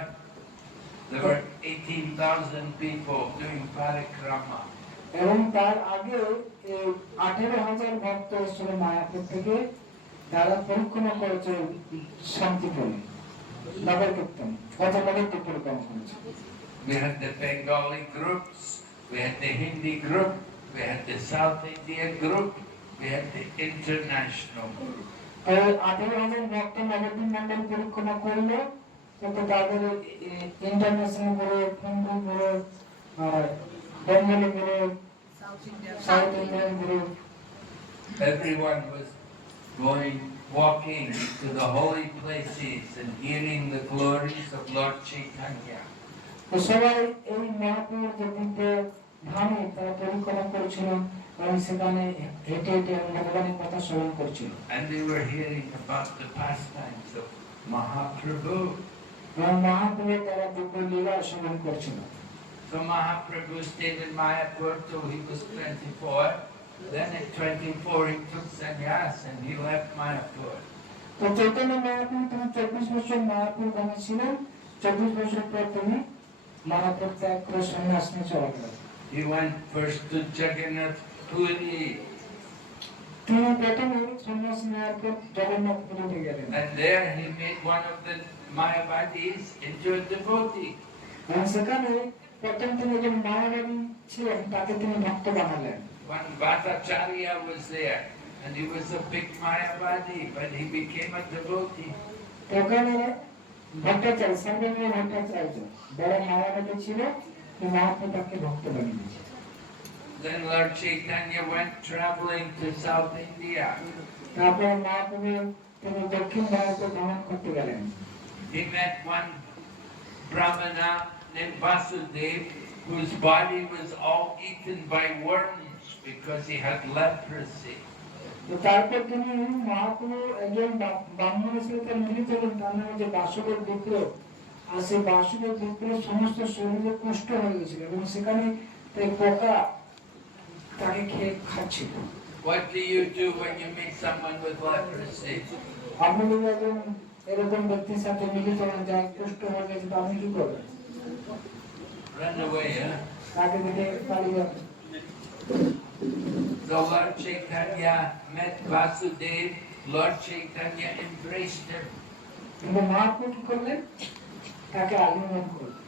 There were 18,000 people doing parikrama. এবং তার আগে 18,000 ভক্ত এসেছিল মায়াপুর থেকে, তারা পরিক্রমা করেছে শান্তিপুরে, নগর কীর্তন, নগর পরিক্রমা করেছে। We had the Bengali groups, we had the Hindi group, we had the South India group, we had the international group. 18,000 ভক্ত নবদ্বীপ মন্ডল পরিক্রমা করলো, কিন্তু তাদের international group, Hindu group, Bengali group, south Indian group, Everyone was going, walking to the holy places and hearing the glories of Lord Chaitanya. তো সবাই এই মহাপুর যে দিব্য ধামে তারা পরিক্রমা করেছিল এবং সেখানে হেঁটে হেঁটে ভগবানের কথা শ্রবণ করছিল। And they were hearing about the pastimes of Mahaprabhu. এবং মহাপুরে তারা দিব্য লীলা শ্রবণ করছিল। So Mahaprabhu stayed in Mayapur till he was 24. Then at 24 he took sannyas and he left Mayapur. তো চৈতন্য মহাপুর তিনি 24 বছর মহাপুর ধামে ছিলেন, 24 বছর পর তিনি মহাপুর ত্যাগ করে সন্ন্যাস নিয়ে চলে গেলেন। He went first to Jagannath Puri, তিনি প্রথমে সন্ন্যাস নেওয়ার পর জগন্নাথ পুরীতে গেলেন। and there he made one of the Mayavadis into a devotee. এবং সেখানে প্রথম তিনি একজন মায়াবাদী ছিলেন, তাকে তিনি ভক্ত বানালেন। One Bhattacharya was there, and he was a big Mayavadi, but he became a devotee. ওখানে ভট্টাচার্য, সর্বময় ভট্টাচার্য বড় মায়াবাদী ছিল, মহাপ্রভু তাকে ভক্ত বানিয়েছে। Then Lord Chaitanya went traveling to South India. তারপর মহাপ্রভু তিনি দক্ষিণ ভারতে ভ্রমণ করতে গেলেন। He met one Brahmana named Vasudev, whose body was all eaten by worms because he had leprosy. তো তারপর তিনি মহাপ্রভু একজন ব্রাহ্মণের সাথে মিলিত হলেন, তার নাম হচ্ছে বাসুদেব বিপ্র। আর সেই বাসুদেব বিপ্রের সমস্ত শরীরে কুষ্ঠ হয়ে গেছিল এবং সেখানে পোকা তাকে খেয়ে খাচ্ছিল। What do you do when you meet someone with leprosy? আপনি যদি একজন এরকম ব্যক্তির সাথে মিলিত হন যার কুষ্ঠ হয়ে গেছে, তো আপনি কি করবেন? Run away, huh? তাকে দেখে পালিয়ে যাবেন। So Lord Chaitanya met Vasudev. Lord Chaitanya embraced him. কিন্তু মহাপ্রভু কি করলেন? তাকে আলিঙ্গন করলেন।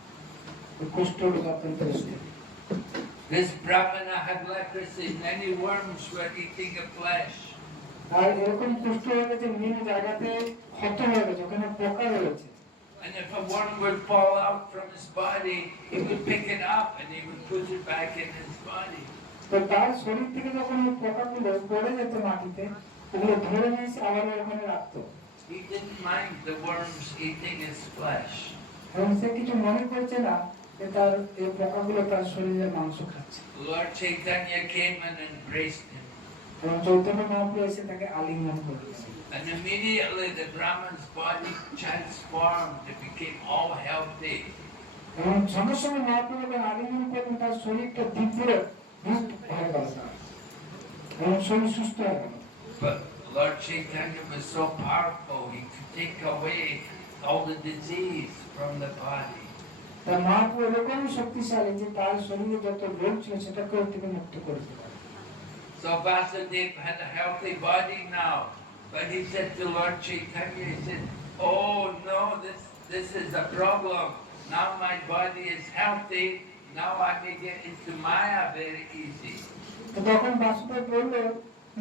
কুষ্ঠ রোগাক্রান্ত হয়েছিল। This Brahmana had leprosy. Many worms were eating the flesh. আর এরকম কুষ্ঠ হয়ে গেছে, বিভিন্ন জায়গাতে ক্ষত হয়ে গেছে, ওখানে পোকা রয়েছে। And if a worm would fall out from his body, he would pick it up and he would put it back in his body. তো তার শরীর থেকে যখন এই পোকাগুলো পড়ে যেত মাটিতে, ওগুলো ধরে নিয়ে এসে আবার ওখানে রাখতো। He didn't mind the worms eating his flesh. এবং সে কিছু মনে করছে না যে তার এই পোকাগুলো তার শরীরের মাংস খাচ্ছে। Lord Chaitanya came and embraced him. এবং চৈতন্য মহাপ্রভু এসে তাকে আলিঙ্গন করলেন। And immediately the Brahman's body transformed. It became all healthy. এবং সঙ্গে সঙ্গে মহাপ্রভু যখন আলিঙ্গন করলেন, তার শরীরটা দিব্য রূপ হয়ে গেল, এবং শরীর সুস্থ হয়ে গেল। But Lord Chaitanya was so powerful, he could take away all the disease from the body. তার মহাপ্রভু এরকমই শক্তিশালী যে তার শরীরে যত রোগ ছিল সেটাকেও তিনি মুক্ত করে দিতে পারেন। So Vasudev had a healthy body now. But he said to Lord Chaitanya, he said, oh no, this is a problem. Now my body is healthy. Now I may get into Maya very easy. তো তখন বাসুদেব বলল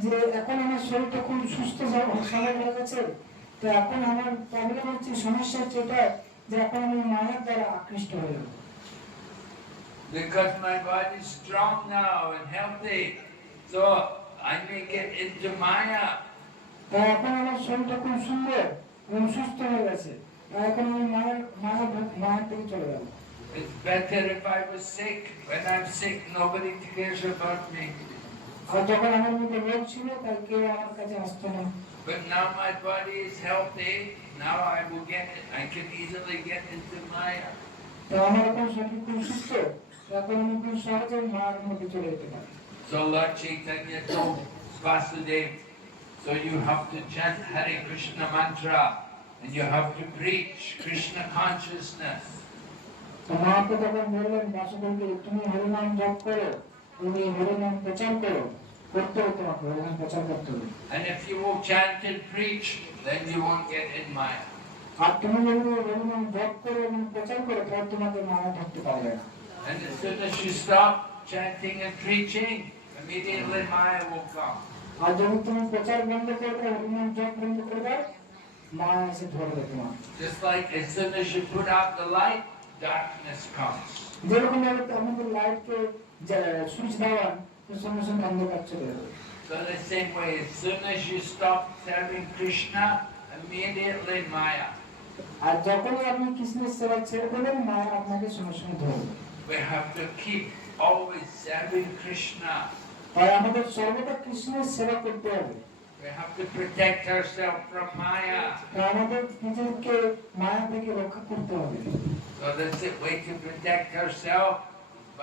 যে এখন আমার শরীরটা খুব সুস্থ সবল হয়ে গেছে, তো এখন আমার প্রবলেম হচ্ছে, সমস্যা হচ্ছে এটা যে এখন আমি মায়ার দ্বারা আকৃষ্ট হয়ে যাব। Because my body is strong now and healthy, so I may get into Maya. তাই এখন আমার শরীরটা খুব সুন্দর এবং সুস্থ হয়ে গেছে, তাই এখন আমি মায়ের দিকে চলে যাব। It's better if I was sick. When I'm sick, nobody cares about me. আর যখন আমার মধ্যে রোগ ছিল, তাই কেউ আমার কাছে আসতো না। But now my body is healthy. Now I can easily get into Maya. তো আমার এখন শরীর খুব সুস্থ, এখন আমি খুব সহজে মায়ের মধ্যে চলে যেতে পারি। So Lord Chaitanya told Vasudeva, so you have to chant Hare Krishna mantra and you have to preach Krishna consciousness. তো মহাপ্রভু তখন বললেন বাসুদেবকে, তুমি হরিনাম জপ করো, তুমি হরিনাম প্রচার করো, করতে হবে তোমাকে, হরিনাম প্রচার করতে হবে। And if you will chant and preach, then you won't get in Maya. আর তুমি যদি হরিনাম জপ করো এবং প্রচার করো, তাহলে তোমাকে মায়া ধরতে পারবে না। And as soon as you stop chanting and preaching, immediately Maya will come. আর যখন তুমি প্রচার বন্ধ করবে, হরিনাম জপ বন্ধ করবে, মায়া এসে ধরবে তোমার। Just like as soon as you put out the light, darkness comes. যেরকম ভাবে আমাদের লাইটকে সুইচ দেওয়ান, সঙ্গে সঙ্গে অন্ধকার চলে যাবে। So the same way, as soon as you stop serving Krishna, immediately Maya. আর যখনই আপনি কৃষ্ণের সেবা ছেড়ে দেবেন, মায়া আপনাকে সঙ্গে সঙ্গে ধরবে। We have to keep always serving Krishna. তাই আমাদের সর্বদা কৃষ্ণের সেবা করতে হবে। We have to protect ourselves from Maya. তাই আমাদের নিজেকে মায়া থেকে রক্ষা করতে হবে। So that's the way to protect ourselves,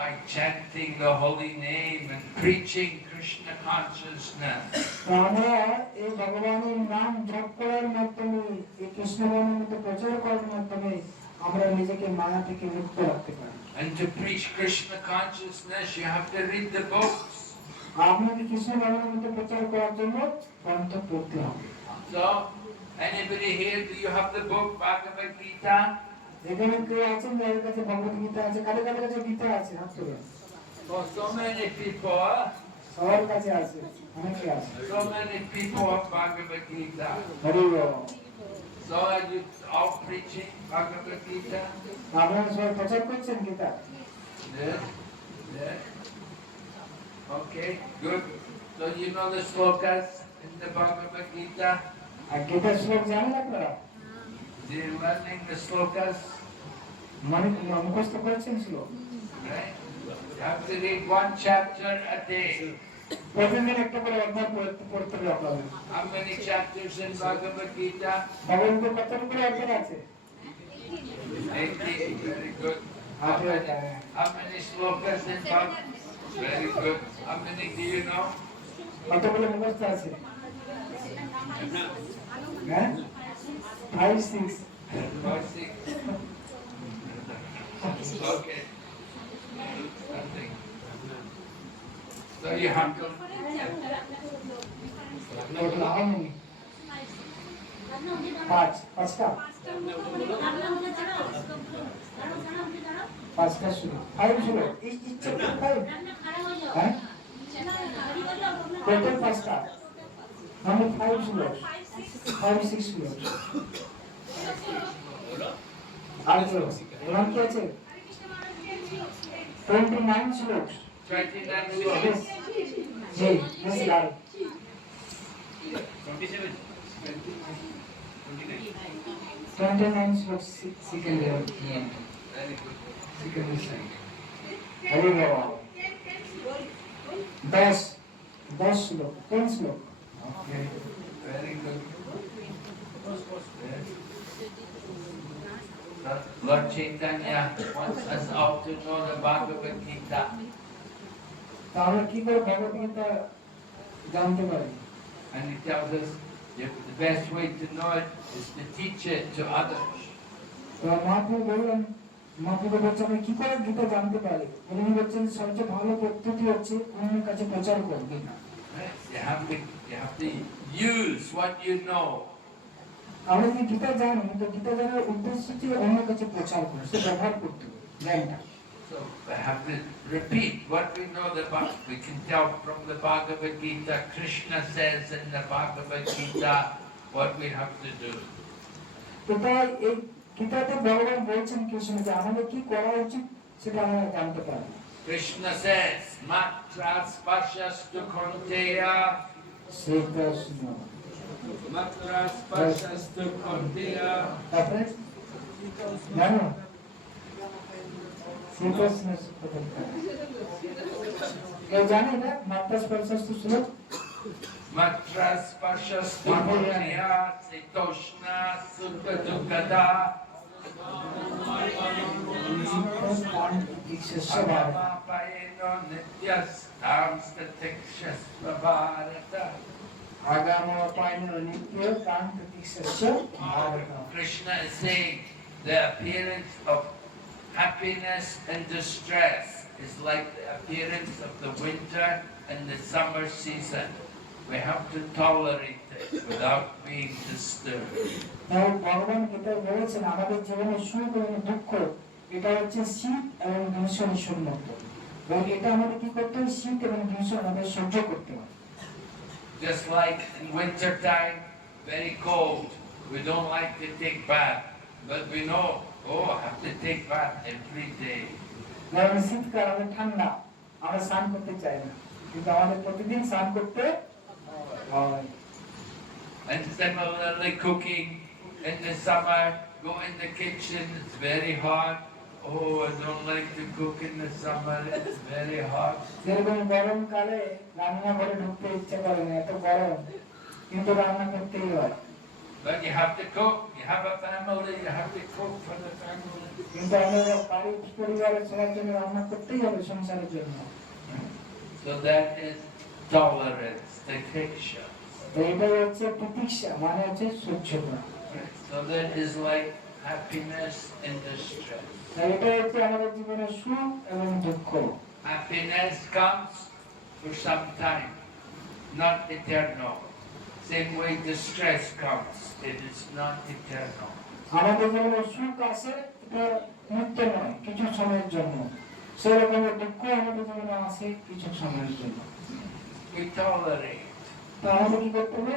by chanting the holy name and preaching Krishna consciousness. আমরা এই ভগবানের নাম জপ করার মাধ্যমে, এই কৃষ্ণ নামের মধ্যে প্রচার করার মাধ্যমে আমরা নিজেকে মায়া থেকে মুক্ত রাখতে পারি। And to preach Krishna consciousness, you have to read the books. আপনাকে কৃষ্ণ নামের মধ্যে প্রচার করার জন্য গ্রন্থ পড়তে হবে। So, anybody here, do you have the book Bhagavad Gita? এখানে কেউ আছেন যাদের কাছে ভগবত গীতা আছে? কাদের কাদের কাছে গীতা আছে? হাত তোলেন। For so many people, সবার কাছে আছে, অনেকে আছে। so many people have Bhagavad Gita. Hari ball. So are you all preaching Bhagavad Gita? আপনারা সবাই প্রচার করছেন Gita? Yes. Yes. Okay, good. So you know the slokas in the Bhagavad Gita? আর গীতার শ্লোক জানেন আপনারা? They're learning the slokas, মানে মুখস্থ করেছেন শ্লোক? right? You have to read one chapter a day. প্রতিদিন একটা করে অধ্যায় পড়তে হবে আপনাদের। How many chapters in Bhagavad Gita? ভগবতের কতটা করে অধ্যায় আছে? 80. Very good. আচ্ছা, How many slokas in Bhagavad? Very good. How many do you know? কতগুলো মুখস্থ আছে? হ্যাঁ? 5, 6. About 6. Okay. Something. So you have to. Total how many? 5. পাঁচটা? পাঁচটা শুরু। 5 শুরু। ইচ্ছে 5? হ্যাঁ? টোটাল পাঁচটা। মানে 5 শুরু। 5, 6 শুরু। আর তো এরকম কি আছে? 29 শ্লোক। 29 Yes. slokas. জি, yes, right. 29 শ্লোক second year. Very good. Second side. Hari বল। 10 শ্লোক, 10 শ্লোক। Okay. Very good. Yes. Lord Chaitanya wants us all to know the Bhagavad Gita. তাহলে কি করে ভগবত গীতা জানতে পারি? And he tells us the best way to know it is to teach it to others. তো মহাপ্রভু বললেন, মহাপ্রভু বলছেন আমি কি করে গীতা জানতে পারি? উনি বলছেন সবচেয়ে ভালো পদ্ধতি হচ্ছে অন্যের কাছে প্রচার করা Gita. Right? You have to use what you know. আমরা যদি গীতা জানি, তো গীতা জানার উদ্দেশ্য হচ্ছে অন্যের কাছে প্রচার করা, সে ব্যবহার করতে হবে জ্ঞানটা। So we have to repeat what we know about. We can tell from the Bhagavad Gita. Krishna says in the Bhagavad Gita what we have to do. তো তাই এই গীতাতে ভগবান বলছেন কৃষ্ণকে আমাদের কি করা উচিত সেটা আমরা জানতে পারি। Krishna says, Matra spashastu konteya. Shrikrishna. Matra spashastu konteya. তারপরে জানো শ্রীকৃষ্ণ কেউ জানে না মাত্রা স্পর্শস্থ শ্লোক? Matra spashastu konteya. Sitoshna sutta dukkada. Agamapaeno nityastam statikshasva bharata. Krishna is saying the appearance of happiness and distress is like the appearance of the winter and the summer season. We have to tolerate it without being disturbed. ভগবান গীতায় বলেছেন আমাদের জীবনে সুখ এবং দুঃখ এটা হচ্ছে শীত এবং গ্রীষ্মের মতো। এবং এটা আমাদের কি করতে হবে, শীত এবং গ্রীষ্ম আমাদের সহ্য করতে হবে। Just like in winter time, very cold, we don't like to take bath, but we know, oh, I have to take bath every day. যেমন শীতকাল আমাদের ঠান্ডা, আমরা স্নান করতে চাই না, কিন্তু আমাদের প্রতিদিন স্নান করতে হয়। And similarly, cooking in the summer, go in the kitchen, it's very hot. Oh, I don't like to cook in the summer, it's very hot. যেরকম গরমকালে রান্নাঘরে ঢুকতে ইচ্ছে করে না, এত গরম, কিন্তু রান্না করতেই হয়। But you have to cook, you have a family, you have to cook for the family. কিন্তু আমাদের বাড়ির পরিবারের সবার জন্য রান্না করতেই হবে সংসারের জন্য। So that is tolerance, titisha. তো এটা হচ্ছে প্রতীক্ষা, মানে হচ্ছে সহ্যতা। So that is like happiness in distress. আর এটা হচ্ছে আমাদের জীবনের সুখ এবং দুঃখ। Happiness comes for some time, not eternal. Same way distress comes, it is not eternal. আমাদের জীবনে সুখ আছে, এটা নিত্য নয়, কিছু সময়ের জন্য। সেরকম দুঃখ আমাদের জীবনে আছে কিছু সময়ের জন্য। We tolerate. তো আমাদের কি করতে হবে,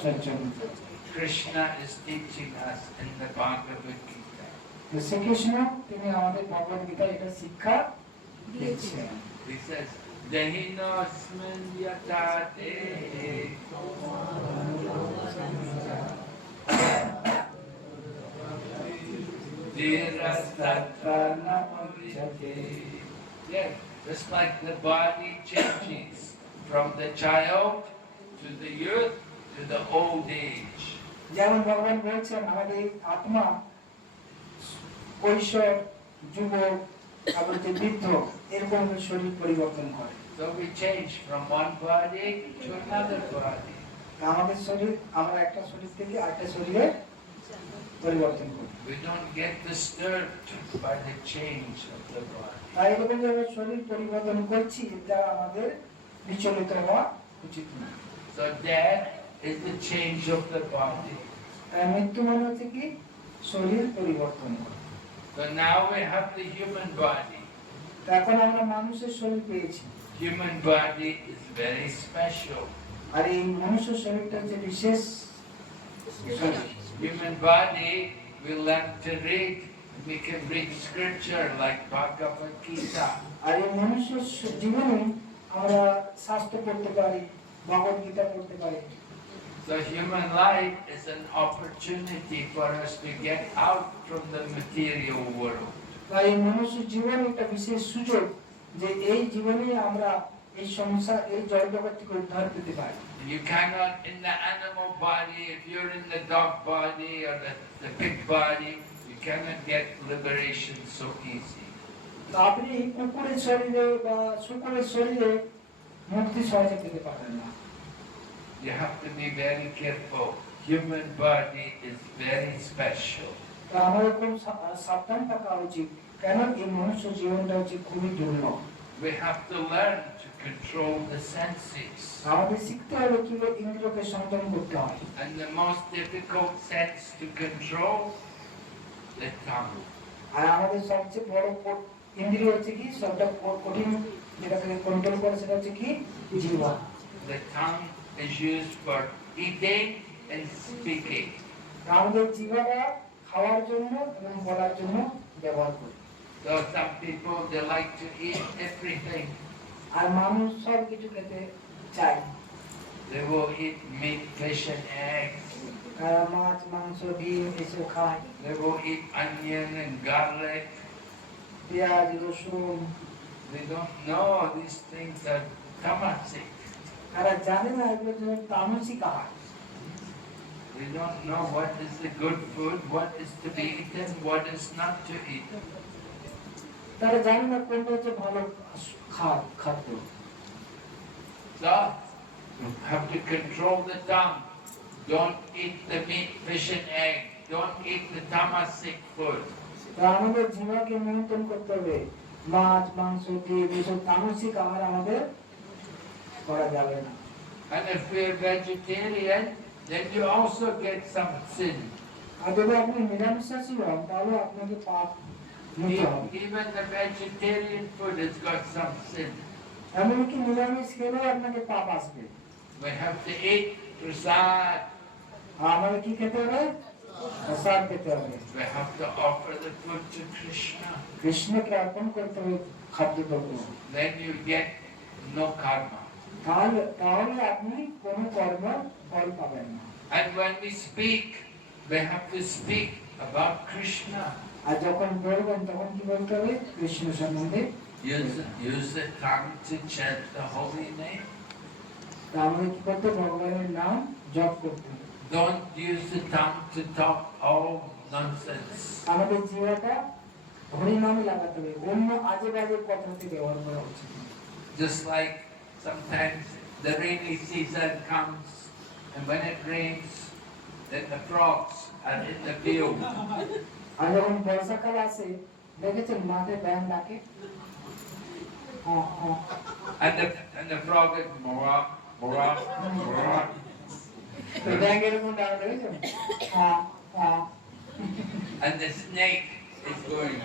সহ্য করতে হবে। Krishna is teaching us in the Bhagavad Gita. তো শ্রীকৃষ্ণ তিনি আমাদের ভগবদ গীতা এটা শিক্ষা দিচ্ছেন। He says, Dehinosmin yata dehe Yes, just like the body changes from the child to the youth to the old age. যেমন ভগবান বলছেন আমাদের আত্মা কৈশোর, যুবক, আবার যে বৃদ্ধ, এরকম শরীর পরিবর্তন করে। So we change from one body to another body. আমাদের শরীর, আমরা একটা শরীর থেকে আরেকটা শরীরে পরিবর্তন করি। We don't get disturbed by the change of the body. তাই এরকম যে আমরা শরীর পরিবর্তন করছি, এটা আমাদের বিচলিত হওয়া উচিত না। So death is the change of the body. তাই মৃত্যু মানে হচ্ছে কি, শরীর পরিবর্তন করা। So now we have the human body. এখন আমরা মানুষের শরীর পেয়েছি, Human body is very special. আর এই মনুষ্য শরীরটা হচ্ছে বিশেষ শরীর। Human body, we learn to read. We can read scripture like Bhagavad Gita. আর এই মনুষ্য জীবনে আমরা শাস্ত্র পড়তে পারি, ভগবদ গীতা পড়তে পারি। So human life is an opportunity for us to get out from the material world. তাই এই মনুষ্য জীবন একটা বিশেষ সুযোগ, যে এই জীবনে আমরা এই সংসার, এই জড়জগৎ থেকে উদ্ধার পেতে পারি। You cannot in the animal body, if you're in the dog body or the pig body, you cannot get liberation so easy. তো আপনি কুকুরের শরীরে বা শুকরের শরীরে মুক্তি সহজে পেতে পারেন না। You have to be very careful. Human body is very special. তা আমাদের খুব সাবধান থাকা উচিত, কেন এই মনুষ্য জীবনটা হচ্ছে খুবই দুর্লভ। We have to learn to control the senses. আমাদের শিখতে হবে কিভাবে ইন্দ্রিয়কে সংযম করতে হয়। And the most difficult sense to control, the tongue. আর আমাদের সবচেয়ে বড় ইন্দ্রিয় হচ্ছে কি, সবটা কঠিন যেটাকে কন্ট্রোল করে, সেটা হচ্ছে কি, জিহ্বা। The tongue is used for eating and speaking. আমাদের জিহ্বাটা খাওয়ার জন্য এবং বলার জন্য ব্যবহার করি। So some people, they like to eat everything. আর মানুষ সব কিছু খেতে চায়। They will eat meat, fish and eggs. তারা মাছ, মাংস, ডিম এসব খায়। They will eat onion and garlic. পেঁয়াজ, রসুন। They don't know these things are tamasic. তারা জানে না এগুলোর জন্য তামসিক আহার। They don't know what is the good food, what is to be eaten, what is not to eat. তারা জানে না কোনটা হচ্ছে ভালো খাদ্য। So, you have to control the tongue. Don't eat the meat, fish and egg. Don't eat the tamasic food. আমাদের জিহ্বাকে নিয়ন্ত্রণ করতে হবে, মাছ, মাংস, ডিম এসব তামসিক আহার আমাদের করা যাবে না। And if we're vegetarian, then you also get some sin. আর যদি আপনি নিরামিষাশী হন, তাহলে আপনাকে পাপ নিতে হবে। Even the vegetarian food has got some sin. এমনকি নিরামিষ খেলেও আপনাকে পাপ আসবে। We have to eat prasad. আমাদের কি খেতে হবে? প্রসাদ খেতে হবে। We have to offer the food to Krishna. কৃষ্ণকে অর্পণ করতে হবে খাদ্যদ্রব্য। Then you get no karma. তাহলে আপনি কোনো কর্ম ফল পাবেন না। And when we speak, we have to speak about Krishna. আর যখন বলবেন তখন কি বলতে হবে? কৃষ্ণ সম্বন্ধে। Use the tongue to chant the holy name. আমাদের কি করতে হবে? ভগবানের নাম জপ করতে হবে। Don't use the tongue to talk all nonsense. আমাদের জিহ্বাটা হরিনামে লাগাতে হবে, অন্য আজে বাজে কথাতে ব্যবহার করা উচিত না। Just like sometimes the rainy season comes, and when it rains, then the frogs are in the field. আর যখন বর্ষাকাল আসে, দেখেছেন মাঠে ব্যাঙ ডাকে, And the frog is morak, morak, morak. ব্যাঙ এরকম ডাকে দেখেছেন? And the snake is going,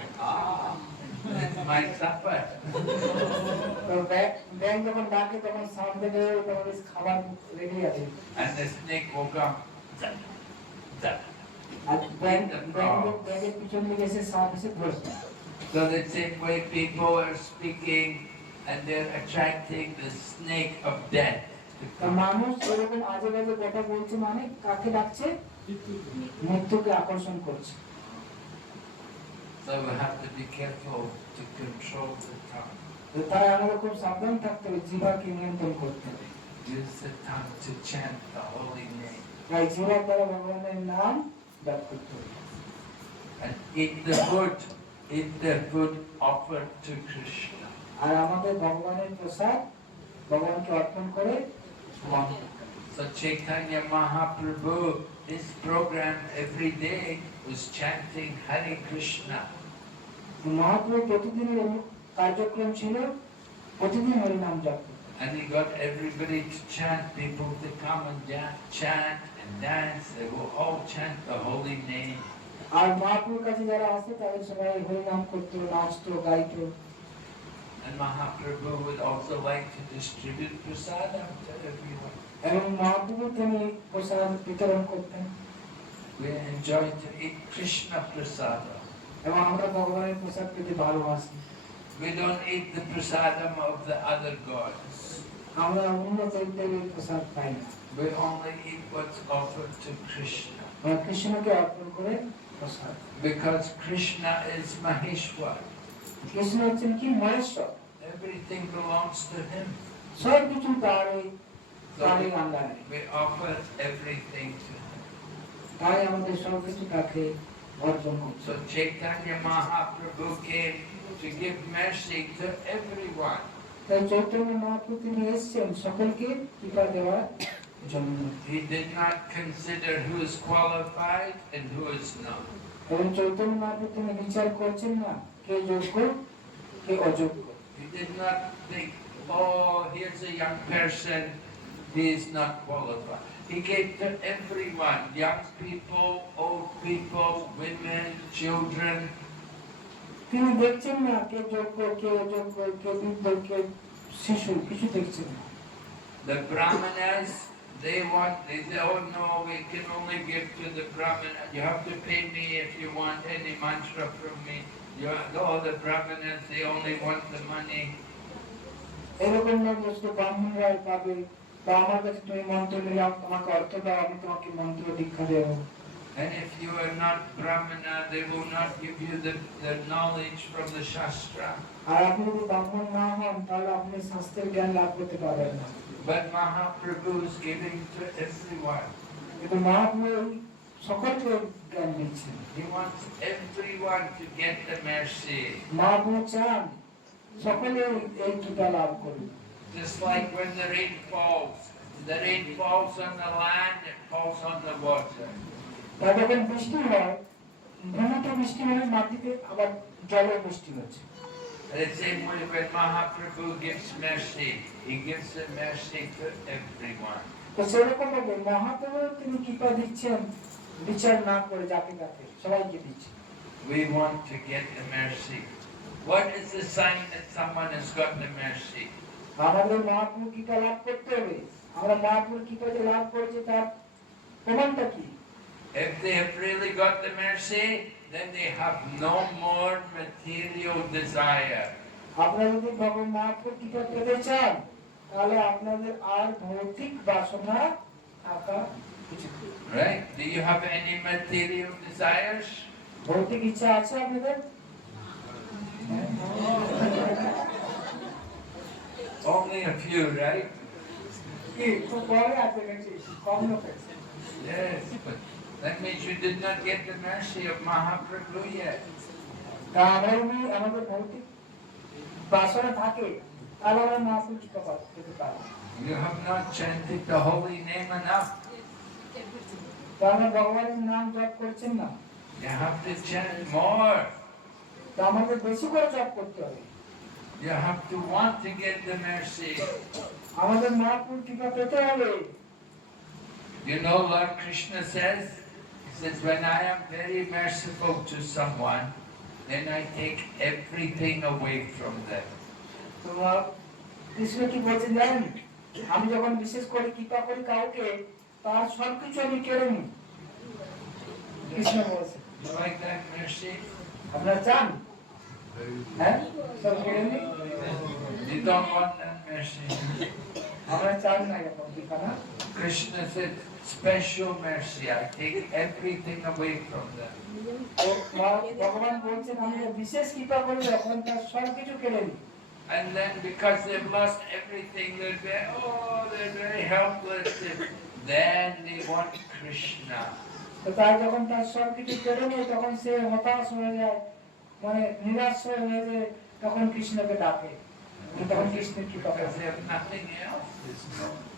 it's my supper. তো ব্যাঙ যখন ডাকে তখন সামনে গিয়ে তোমাদের খাবার রেডি আছে। And the snake will come. Zap, zap. আর ব্যাঙের পিছন দিকে এসে সাপ এসে ধরছে। So the same way people are speaking and they're attracting the snake of death to come. মানুষ এরকম আজে বাজে কথা বলছে, মানে কাকে ডাকছে? মৃত্যুকে আকর্ষণ করছে। So we have to be careful to control the tongue. তাই আমাদের খুব সাবধান থাকতে হবে, জিহ্বাকে নিয়ন্ত্রণ করতে হবে। Use the tongue to chant the holy name. তাই জিহ্বার দ্বারা ভগবানের নাম জপ করতে হবে। And eat the food offered to Krishna. আর আমাদের ভগবানের প্রসাদ ভগবানকে অর্পণ করে So Chaitanya Mahaprabhu, his program every day was chanting Hare Krishna. Mahaprabhu প্রতিদিনের কার্যক্রম ছিল প্রতিদিন হরিনাম জপ। And he got everybody to chant, people to come and chant and dance. They will all chant the holy name. আর মহাপ্রভুর কাছে যারা আসে তাদের সবাই হরিনাম করতো, নাচতো, গাইতো। And Mahaprabhu would also like to distribute prasadam to everyone. এবং মহাপ্রভু তিনি প্রসাদ বিতরণ করতেন। We enjoy to eat Krishna prasadam. এবং আমরা ভগবানের প্রসাদ পেতে ভালোবাসি। We don't eat the prasadam of the other gods. আমরা অন্য দেবদেবীর প্রসাদ পাই না। We only eat what's offered to Krishna. আমরা কৃষ্ণকে অর্পণ করে প্রসাদ। Because Krishna is Maheshwar. Krishna হচ্ছেন কি? Maheshwar. Everything belongs to him. সব কিছু তারই আন্ডারে। We offer everything to him. তাই আমাদের সব কিছু তাকে অর্পণ করতে So হবে। Chaitanya Mahaprabhu came to give mercy to everyone. তাই চৈতন্য মহাপ্রভু তিনি এসেছেন সকলকে কৃপা দেওয়ার জন্য। He did not consider who is qualified and who is not. এবং চৈতন্য মহাপ্রভু তিনি বিচার করছেন না কে যোগ্য কে অযোগ্য। He did not think, oh, here's a young person, he is not qualified. He gave to everyone, young people, old people, women, children. তিনি দেখছেন না কে যোগ্য কে অযোগ্য, কে বৃদ্ধ কে শিশু, কিছু দেখছেন না। The Brahmanas, they say, oh no, we can only give to the Brahmana. You have to pay me if you want any mantra from me. The Brahmanas, they only want the money. এরকম না যে শুধু ব্রাহ্মণরাই পাবে, বা আমার কাছে তুমি মন্ত্র নিলে আমাকে অর্থ দাও, আমি তোমাকে মন্ত্র দীক্ষা দেবো। And if you are not Brahmana, they will not give you the knowledge from the Shastra. আর আপনি যদি ব্রাহ্মণ না হন তাহলে আপনি শাস্ত্রের জ্ঞান লাভ করতে পারবেন না। But Mahaprabhu is giving to everyone. কিন্তু মহাপ্রভু সকলকে জ্ঞান দিচ্ছেন। He wants everyone to get the mercy. Mahaprabhu চান সকলে এই কৃপা লাভ করুন। Just like when the rain falls on the land, it falls on the water. আর যখন বৃষ্টি হয়, ভূমিতে বৃষ্টি হলে মাটিতে আবার জলে বৃষ্টি হচ্ছে। The same way when Mahaprabhu gives mercy, he gives the mercy to everyone. তো সেরকম ভাবে মহাপ্রভু তিনি কৃপা দিচ্ছেন বিচার না করে যাকে তাকে সবাইকে দিচ্ছেন। we want to get the mercy. What is the sign that someone has got the mercy? আমাদের মহাপুর কৃপা লাভ করতে হবে। আমরা মহাপুর কৃপা যে লাভ করেছি তার প্রমাণটা কি? If they have really got the mercy, then they have no more material desire. আপনারা যদি ভগবান মহাপুর কৃপা পেতে চান তাহলে আপনাদের আর ভৌতিক বাসনা থাকা উচিত। Right? Do you have any material desires? ভৌতিক ইচ্ছা আছে আপনাদের? Only a few, right? কি খুব কমই আছে নাকি? কম লোক আছে। Yes, but that means you did not get the mercy of Mahaprabhu yet. তা আমরা যদি আমাদের ভৌতিক বাসনা থাকে তাহলে আমরা মহাপুর কৃপা পেতে পারি। You have not chanted the holy name enough. তা আমরা ভগবানের নাম জপ করছেন না। You have to chant more. তা আমাদের বেশি করে জপ করতে হবে। You have to want to get the mercy. আমাদের মহাপুর কৃপা পেতে হবে। You know, Lord Krishna says, he says, when I am very merciful to someone, then I take everything away from them. তোমার কৃষ্ণ কি বলছেন জানেন? আমি যখন বিশেষ করে কৃপা করি কাউকে তার সবকিছু আমি কেড়ে নিই। কৃষ্ণ বলছে। You like that mercy? আপনারা চান? হ্যাঁ? সব কেড়ে নিই? You don't want that mercy. আমরা চান না এরকম কৃপা না? Krishna said, special mercy. I take everything away from them. তো ভগবান বলছেন আমি বিশেষ কৃপা করি যখন তার সবকিছু কেড়ে নিই। And then because they've lost everything, they're very helpless. Then they want Krishna. তো তাই যখন তার সবকিছু কেড়ে নেয় তখন সে হতাশ হয়ে যায়, মানে নিরাশ হয়ে যায়, তখন কৃষ্ণকে ডাকে। তখন কৃষ্ণের কৃপা Because করে। they have nothing else.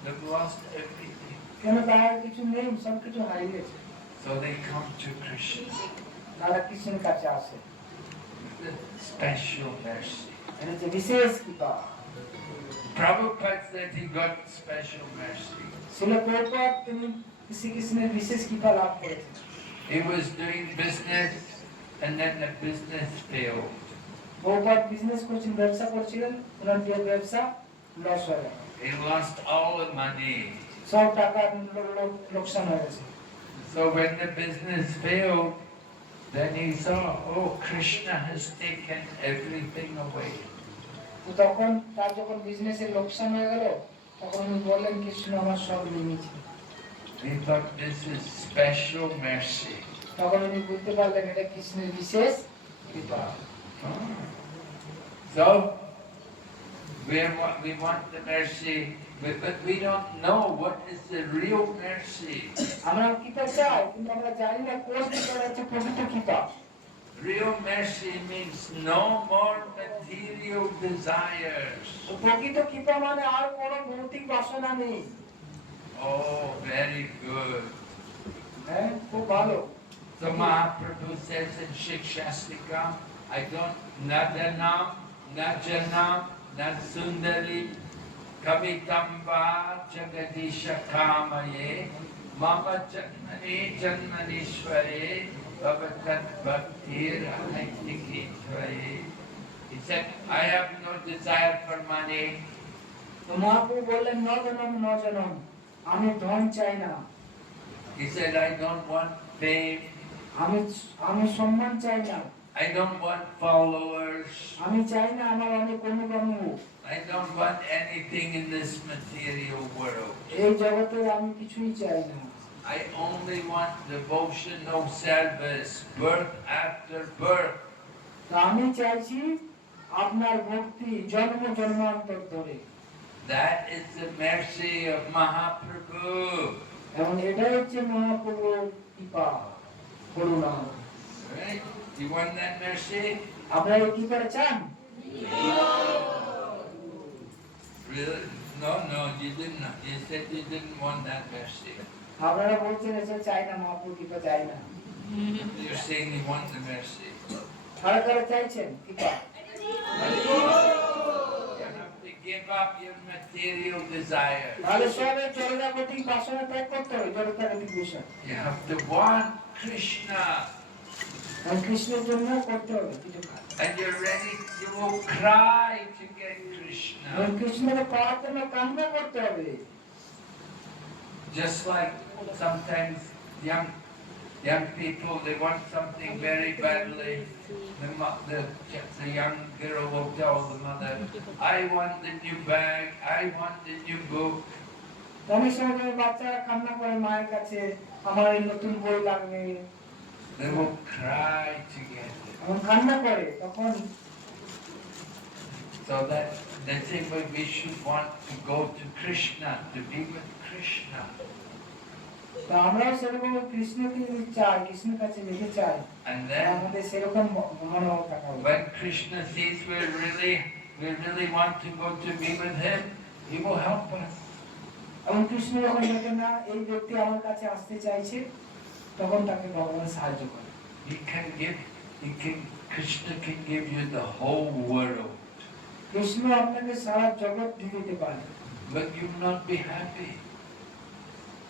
They've lost everything. কেন তার কিছু নেই, সবকিছু হারিয়েছে। So they come to Krishna. তারা কৃষ্ণের কাছে আসে। The special mercy. এটা হচ্ছে বিশেষ কৃপা। Prabhupada said he got special mercy. শিল প্রভুপাদ তিনি শ্রীকৃষ্ণের বিশেষ কৃপা লাভ করেছেন। He was doing business and then the business failed. Prabhupada business করছিলেন, ব্যবসা করছিলেন, ওনার যে ব্যবসা লস হয়ে গেল। He lost all the money. সব টাকা লোকসান হয়ে গেছে। So when the business failed, then he saw, oh, Krishna has taken everything away. তো তখন তার যখন বিজনেসের লোকসান হয়ে গেল তখন উনি বললেন কৃষ্ণ আমার সব নিয়ে নিয়েছে। He thought this is special mercy. তখন উনি বুঝতে পারলেন এটা কৃষ্ণের বিশেষ কৃপা। So we want the mercy, but we don't know what is the real mercy. আমরা কৃপা চাই কিন্তু আমরা জানি না কোন কৃপা হচ্ছে প্রকৃত কৃপা। Real mercy means no more material desires. তো প্রকৃত কৃপা মানে আর কোনো ভৌতিক বাসনা নেই। Oh, very good. হ্যাঁ, খুব ভালো। So Mahaprabhu says in Shikshastika, I don't nadanam, najanam, nasundari, kavitamba, jagadisha kamaye, mama janmani janmanishware, bhavatat bhaktir ahaitikitvaye. He said, I have no desire for money. তো মহাপ্রভু বললেন ন জনম, আমি ধন চাই না। He said, I don't want fame. আমি সম্মান চাই না। I don't want followers. আমি চাই না আমার অনেক অনুগামী হোক। I don't want anything in this material world. এই জগতে আমি কিছুই চাই না। I only want devotional service, birth after birth. তো আমি চাইছি আপনার ভক্তি জন্ম জন্মান্তর ধরে। That is the mercy of Mahaprabhu. এবং এটাই হচ্ছে মহাপ্রভুর কৃপা, করুণা। Right? You want that mercy? আপনারা এই কৃপা চান? Really? No, you didn't. You said you didn't want that mercy. আপনারা বলছেন এসব চাই না, মহাপ্রভুর কৃপা চাই না। You're saying you want the mercy. কারা কারা চাইছেন কৃপা? You have to give up your material desires. তাহলে সবে জড়জাগতিক বাসনা ত্যাগ করতে হবে, জড়জাগতিক বিষয়। You have to want Krishna. এবং কৃষ্ণের জন্য করতে হবে কিছু কাজ। And you're ready, you will cry to get এবং Krishna. কৃষ্ণকে পাওয়ার জন্য কান্না করতে হবে। Just like sometimes young people, they want something very badly. The young girl will tell the mother, I want the new bag, I want the new book. অনেক সময় বাচ্চারা কান্না করে মায়ের কাছে, আমার এই নতুন বই লাগবে। They will cry to get it. এবং কান্না করে তখন। So that the same way we should want to go to Krishna, to be with Krishna. তো আমরাও সেরকম কৃষ্ণকে চাই, কৃষ্ণের কাছে যেতে চাই। And then আমাদের সেরকম মনোভাব থাকা উচিত। when Krishna sees we really want to go to be with him, he will help us. এবং কৃষ্ণ যখন দেখেন না এই ব্যক্তি আমার কাছে আসতে চাইছে, তখন তাকে ভগবান সাহায্য করে। Krishna can give you the whole world. Krishna আপনাকে সারা জগৎ দিয়ে দিতে পারে। But you will not be happy.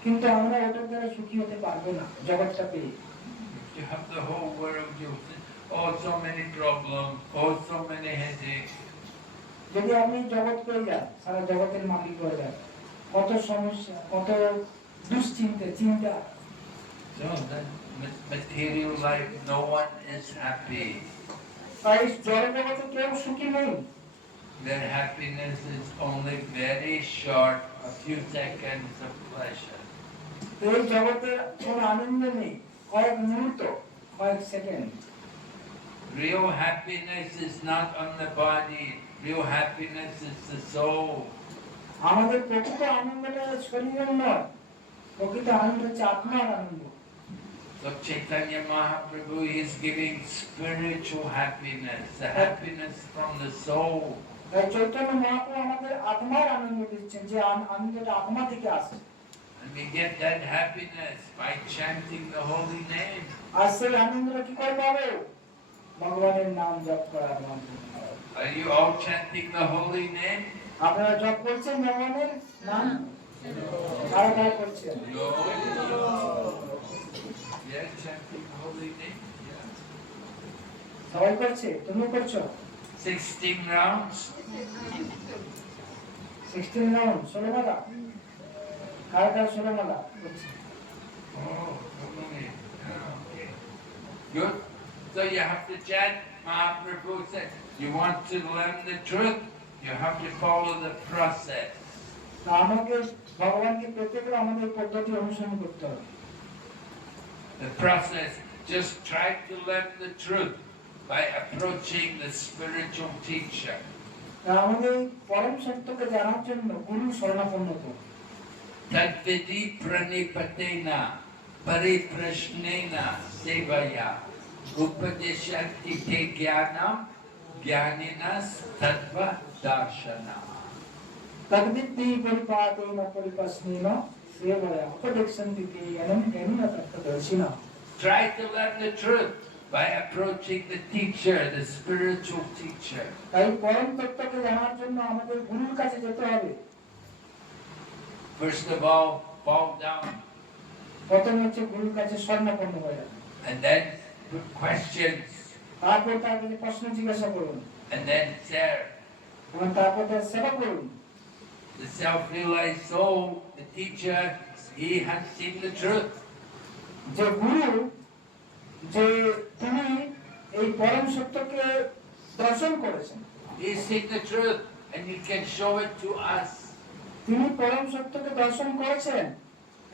কিন্তু আমরা ওটার দ্বারা সুখী হতে পারবো না জগৎটা পেয়ে। You have the whole world, you think, oh so many problems, oh so many headaches. যদি আপনি জগৎ পেয়ে যান, সারা জগতের মালিক হয়ে যান, কত সমস্যা, কত দুশ্চিন্তা, চিন্তা। So that material life, no one is happy. তাই জড় জগতে কেউ সুখী নেই। Their happiness is only very short, a few seconds of pleasure. এই জগতের কোনো আনন্দ নেই, কয়েক মুহূর্ত, কয়েক second. Real happiness is not on the body, real happiness is the soul. আমাদের প্রকৃত আনন্দটা শরীরের নয়, প্রকৃত আনন্দ হচ্ছে আত্মার আনন্দ। So Chaitanya Mahaprabhu is giving spiritual happiness, the happiness from the soul. তাই চৈতন্য মহাপ্রভু আমাদের আত্মার আনন্দ দিচ্ছেন, যে আনন্দটা আত্মা থেকে আসে। And we get that happiness by chanting the holy name. আর সেই আনন্দটা কি করে পাবো? ভগবানের নাম জপ করার মাধ্যমে। Are you all chanting the holy name? আপনারা জপ করছেন ভগবানের নাম? কারা কারা করছেন? Yeah, chanting the holy name. Yeah. সবাই করছে? তুমি করছো? 16 rounds. 16 রাউন্ড, 16 মালা। কারা কারা 16 মালা করছে? Oh, so many. Okay. Good. So you have to chant. Mahaprabhu said, you want to learn the truth, you have to follow the process. তা আমাকে ভগবানকে পেতে গেলে আমাদের পদ্ধতি অনুসরণ করতে হবে। The process, just try to learn the truth by approaching the spiritual teacher. তা আমাদের পরম সত্যকে জানার জন্য গুরু শরণাপন্ন করব। Tadvidi pranipatena pariprashnena sevaya upadeshanti te jnanam jnaninas tattva darshana. तद्विद्धि परिपातेन परिपस्नेन सेवया उपदेक्षन्ति ते यनं यनेन तत्त्वदर्शिना। Try to learn the truth by approaching the teacher, the spiritual teacher. তাই পরম তত্ত্বকে জানার জন্য আমাদের গুরুর কাছে যেতে হবে। First of all, fall down প্রথমে হচ্ছে গুরুর কাছে শরণাপন্ন হয়ে যান। and then put questions তারপর তার কাছে প্রশ্ন জিজ্ঞাসা করুন and then serve. এবং তারপর তার সেবা করুন। The self-realized soul, the teacher, he has seen the truth. যে গুরু, যে তিনি এই পরম সত্যকে দর্শন করেছেন, He's seen the truth and he can show it to us. তিনি পরম সত্যকে দর্শন করেছেন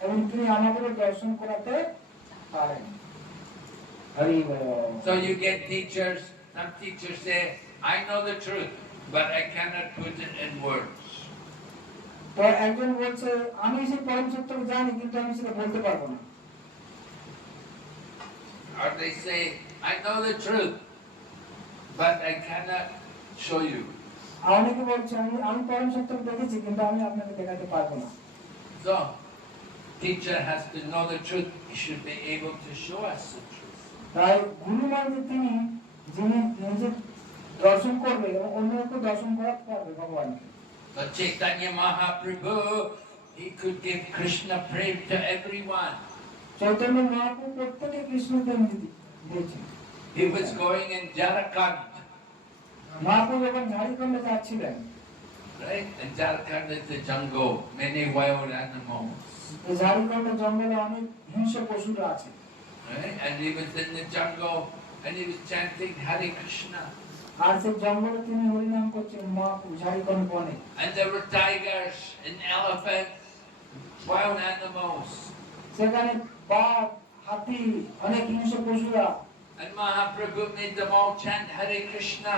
এবং তিনি আমাদেরও দর্শন করাতে পারেন। হরি বল। So you get teachers, some teachers say, I know the truth, but I cannot put it in words. তো একজন বলছে আমি সেই পরম সত্যকে জানি কিন্তু আমি সেটা বলতে পারবো না। Or they say, I know the truth, but I cannot show you. অনেকে বলছে আমি পরম সত্যকে দেখেছি কিন্তু আমি আপনাকে দেখাতে পারবো না। So, teacher has to know the truth. He should be able to show us the truth. তাই গুরু মানে তিনি যিনি নিজে দর্শন করবে এবং অন্যকে দর্শন করাতে পারবে ভগবানকে। So Chaitanya Mahaprabhu, he could give Krishna prem to everyone. Chaitanya Mahaprabhu প্রত্যেকে কৃষ্ণ প্রেম দিয়েছেন। He was going in Jharkhand, Mahaprabhu যখন ঝাড়খণ্ডে যাচ্ছিলেন, right? And Jharkhand is the jungle, many wild animals, এই ঝাড়খণ্ডের জঙ্গলে অনেক হিংস্র পশুরা আছে। right? And he was in the jungle and he was chanting Hare Krishna. আর সেই জঙ্গলে তিনি হরিনাম করছেন মহাপ্রভু ঝাড়খণ্ড বনে। And there were tigers and elephants, wild animals. সেখানে বাঘ, হাতি, অনেক হিংস্র পশুরা। And Mahaprabhu made them all chant Hare Krishna.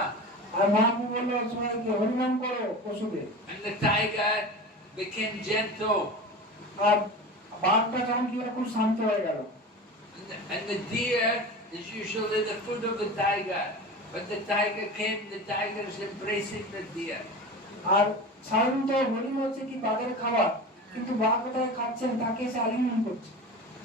আর মহাপ্রভু বলল সবাইকে হরিনাম করো পশুদের। And the tiger became gentle. আর বাঘটা যখন কি হলো, খুব শান্ত হয়ে গেল। And the deer is usually the food of the tiger. But the tiger came, the tiger is embracing the deer. আর সাধারণত হরিণ হচ্ছে কি বাঘের খাবার, কিন্তু বাঘ ওটাকে খাচ্ছেন, তাকে এসে আলিঙ্গন করছে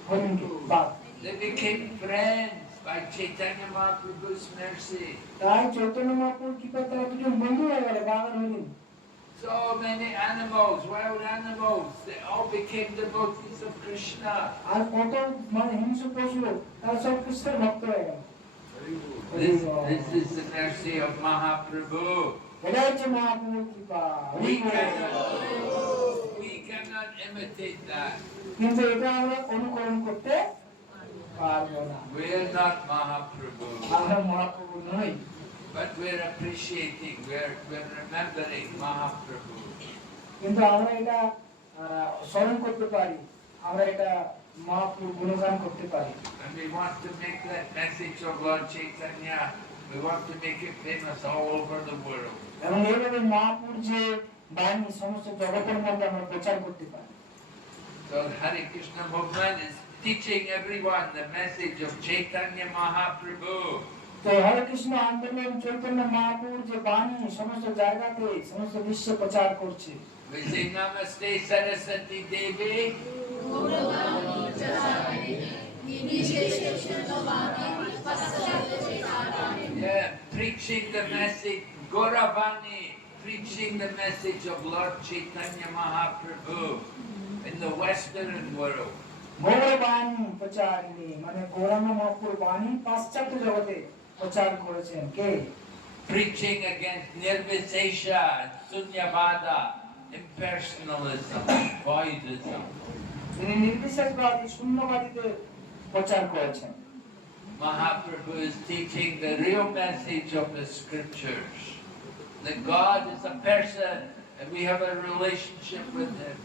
হরিণকে বাঘ। They became friends by Chaitanya Mahaprabhu's mercy. তাই চৈতন্য মহাপ্রভুর কৃপায় তারা দুজন বন্ধু হয়ে গেল, বাঘ আর হরিণ। So many animals, wild animals, they all became devotees of Krishna. আর কত মানে হিংস্র পশু, তারা সব কৃষ্ণের ভক্ত হয়ে গেল। This is the mercy of Mahaprabhu. এটাই হচ্ছে মহাপ্রভুর কৃপা। We cannot imitate that. কিন্তু এটা আমরা অনুকরণ করতে পারবো না। We are not Mahaprabhu. আমরা মহাপ্রভু নই, But we're appreciating, we're remembering Mahaprabhu. কিন্তু আমরা এটা স্মরণ করতে পারি, আমরা এটা মহাপ্রভুর গুণগান করতে পারি। And we want to make that message of Lord Chaitanya, we want to make it famous all over the world. এবং এইভাবে মহাপ্রভুর যে বাণী সমস্ত জগতের মধ্যে আমরা প্রচার করতে পারি। So Hare Krishna movement is teaching everyone the message of Chaitanya Mahaprabhu. তো হরে কৃষ্ণ আন্দোলন চৈতন্য মহাপ্রভুর যে বাণী সমস্ত জায়গাতে সমস্ত বিশ্বে প্রচার করছে। We say Namaste Saraswati Devi. Yeah, preaching the message, Gauravani, preaching the message of Lord Chaitanya Mahaprabhu in the Western world. গৌরবাণী প্রচারিণী মানে গৌরাঙ্গ মহাপ্রভুর বাণী পাশ্চাত্য জগতে প্রচার করেছেন কে? Preaching against Nirvisesha, Sunyavada, impersonalism, voidism. তিনি নির্বিশেষবাদী শূন্যবাদীদের প্রচার করেছেন। Mahaprabhu is teaching the real message of the scriptures. That God is a person and we have a relationship with Him.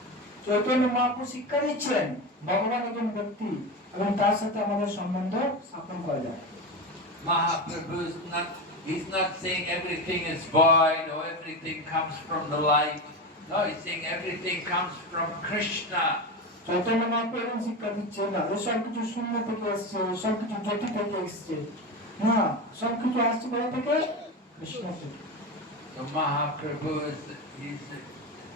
Chaitanya Mahaprabhu শিক্ষা দিচ্ছেন ভগবান একজন ব্যক্তি এবং তার সাথে আমাদের সম্বন্ধ স্থাপন করা যায়। Mahaprabhu is not, he's not saying everything is void or everything comes from the light. No, he's saying everything comes from Krishna. Chaitanya Mahaprabhu এরকম শিক্ষা দিচ্ছে না যে সবকিছু শূন্য থেকে এসছে, সবকিছু জ্যোতি থেকে এসছে, না, সবকিছু আসছে কোথা থেকে? কৃষ্ণ থেকে। So Mahaprabhu is he's the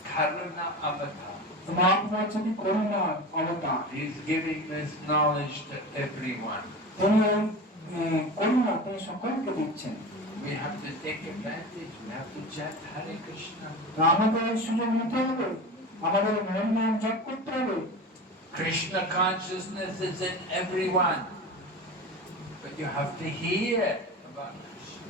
Karuna Avatar. Mahaprabhu হচ্ছে কি করুণা অবতার। He's giving this knowledge to everyone. তিনি করুণা তিনি সকলকে দিচ্ছেন। We have to take advantage. We have to chant Hare Krishna. আমাদের সুযোগ নিতে হবে, আমাদের মন নাম জপ করতে হবে। Krishna consciousness is in everyone, but you have to hear about Krishna.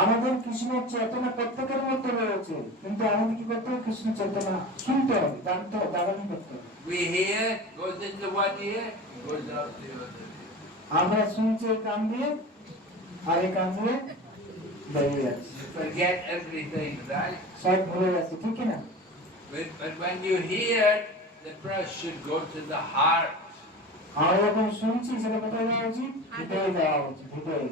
আমাদের কৃষ্ণ চেতনা প্রত্যেকের মধ্যে রয়েছে, কিন্তু আমাদের কি করতে হবে? কৃষ্ণ চেতনা শুনতে হবে, জানতে হবে, ধারণ করতে হবে। We hear, goes into one ear, goes out the other ear. আমরা শুনছি এই কান দিয়ে, আর এই কান দিয়ে বেরিয়ে যাচ্ছে, You forget everything, right? সব ভুলে যাচ্ছে, ঠিক কি না? But when you hear, the brush should go to the heart. আমরা যখন শুনছি সেটা কোথায় দেওয়া উচিত? হৃদয়ে দেওয়া উচিত, হৃদয়ে।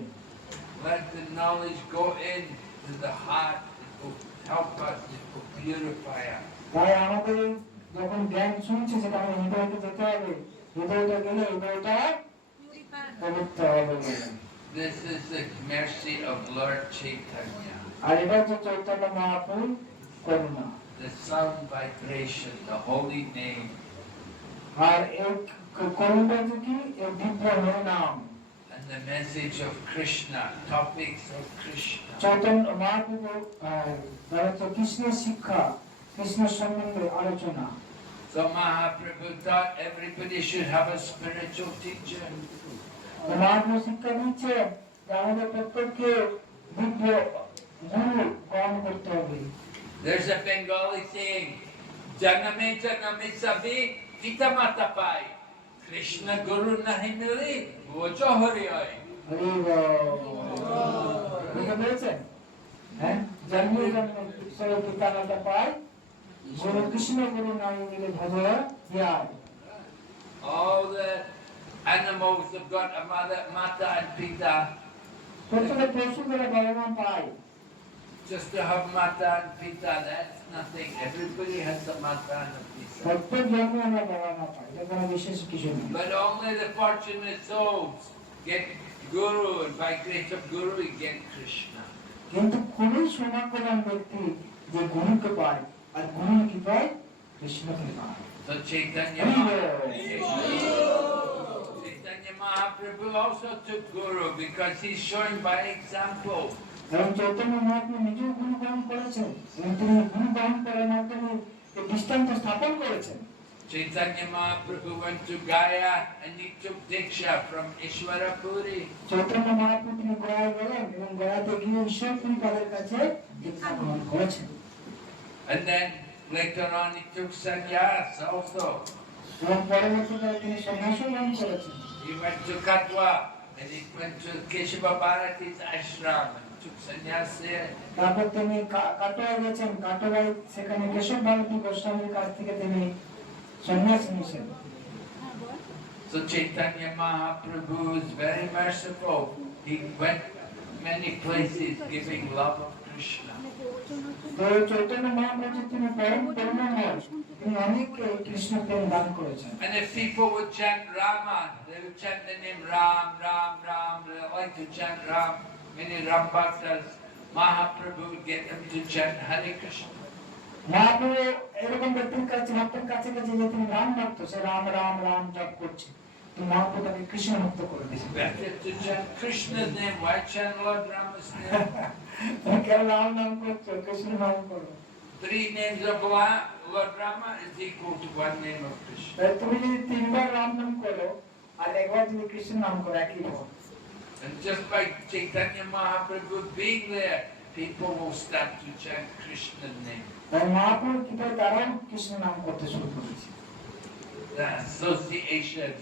Let the knowledge go in to the heart. It will help us, it will purify us. তাই আমাদের যখন জ্ঞান শুনছি সেটা আমাদের হৃদয়তে যেতে হবে, হৃদয়টা গেলে হৃদয়টা পবিত্র হবে। This is the mercy of Lord Chaitanya. আর এটা হচ্ছে চৈতন্য মহাপ্রভুর করুণা। The sound vibration, the holy name. আর এই করুণা হচ্ছে কি? এই দিব্য নাম। And the message of Krishna, topics of Krishna. Chaitanya Mahaprabhu তার হচ্ছে কৃষ্ণের শিক্ষা, কৃষ্ণের সম্বন্ধে আলোচনা। So Mahaprabhu thought everybody should have a spiritual teacher. Mahaprabhu শিক্ষা দিচ্ছে যে আমাদের প্রত্যেককে দিব্য গুরু গ্রহণ করতে হবে। There's a Bengali saying, Janame janame sabi kita mata pai. Krishna Guru nahi mili, bojo hari hoy. Hari বুঝতে পেরেছেন? হ্যাঁ, জন্মে জন্মে ঈশ্বরের পিতামাতা পায়, গুরু কৃষ্ণ গুরু নাই মিলে ভজ জ্ঞান। All the animals have got a mata and pita. প্রত্যেক পশু যারা বাবা মা পায়, Just to have mata and pita, that's nothing. Everybody has a mata and a pita. প্রত্যেক জন্মে আমরা বাবা মা পাই, এটা কোনো বিশেষ কিছু নেই। But only the fortunate souls get Guru, and by grace of Guru we get Krishna. কিন্তু খুবই সৌভাগ্যবান ব্যক্তি যে গুরুকে পায়, আর গুরু কি পায়? কৃষ্ণকে পায়। So Chaitanya Mahaprabhu also took Guru because he's showing by example. এবং চৈতন্য মহাপ্রভু নিজেও গুরু গ্রহণ করেছেন, এবং তিনি গুরু গ্রহণ করার মাধ্যমে এই দৃষ্টান্ত স্থাপন করেছেন। Chaitanya Mahaprabhu went to Gaya and he took Diksha from Ishwara Puri. Chaitanya Mahaprabhu তিনি গয়ায় গেলেন এবং গয়াতে গিয়ে ঈশ্বরপুরী পাদের কাছে দীক্ষা গ্রহণ করেছেন। And then later on he took sannyas also. এবং পরবর্তীকালে তিনি সন্ন্যাসও গ্রহণ করেছেন। He went to Katwa and he went to Keshava Bharati's ashram and took sannyas there. তারপর তিনি কাটোয়ায় গেছেন, কাটোয়ায় সেখানে কেশব ভারতী গোস্বামীর কাছ থেকে তিনি সন্ন্যাস নিয়েছেন। So Chaitanya Mahaprabhu is very merciful. He went many places giving love of Krishna. তো চৈতন্য মহাপ্রভু তিনি পরম করুণাময়, তিনি অনেককে কৃষ্ণ প্রেম দান করেছেন। And if people would chant Rama, they would chant the name Ram, Ram, Ram. They like to chant Ram. Many Ram Bhaktas, Mahaprabhu would get them to chant Hare Krishna. Mahaprabhu এরকম ব্যক্তির কাছে, ভক্তের কাছে গেছে যে তিনি রাম ভক্ত, সে রাম রাম রাম জপ করছে, তো মহাপ্রভু তাকে কৃষ্ণ ভক্ত করে দিয়েছে। Better to chant Krishna's name. Why chant Lord Rama's name? তুমি কেন রাম নাম করছো, কৃষ্ণ নাম করো। 3 names of Lord Rama is equal to 1 name of Krishna. তাই তুমি যদি 3 বার রাম নাম করো আর একবার যদি কৃষ্ণ নাম করো, একই ফল। And just by Chaitanya Mahaprabhu being there, people will start to chant Krishna's name. তাই মহাপ্রভু কৃপায় তারাও কৃষ্ণ নাম করতে শুরু করেছে। The association.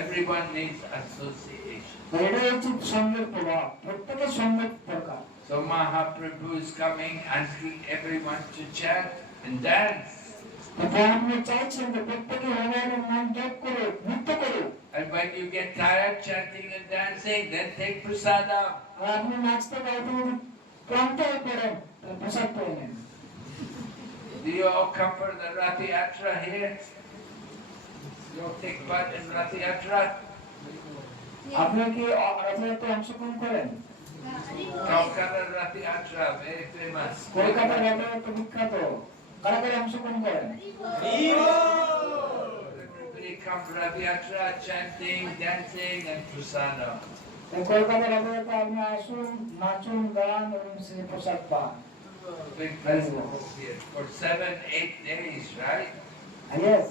Everyone needs association. এটাই হচ্ছে সঙ্গের প্রভাব, প্রত্যেকের সঙ্গের দরকার। So Mahaprabhu is coming, asking everyone to chant and dance. আপনি চাইছেন যে প্রত্যেকে ভগবানের নাম জপ করো, নৃত্য করো। And when you get tired chanting and dancing, then take prasadam. আর আপনি নাচতে গাইতে যদি ক্লান্ত হয়ে পড়েন, তাহলে প্রসাদ পেয়ে নেন। Do you all come for the Rath Yatra here? You all take part in Rath Yatra? আপনি কি রথযাত্রায় অংশগ্রহণ করেন? Calcutta Rath Yatra, very famous. কলকাতার রথযাত্রা বিখ্যাত, কারা কারা অংশগ্রহণ করেন? Everybody come for Rath Yatra, chanting, dancing and prasadam. কলকাতার রথযাত্রা আপনি আসুন, নাচুন, গান এবং সে প্রসাদ পান। Big festival here for 7-8 days, right? Yes,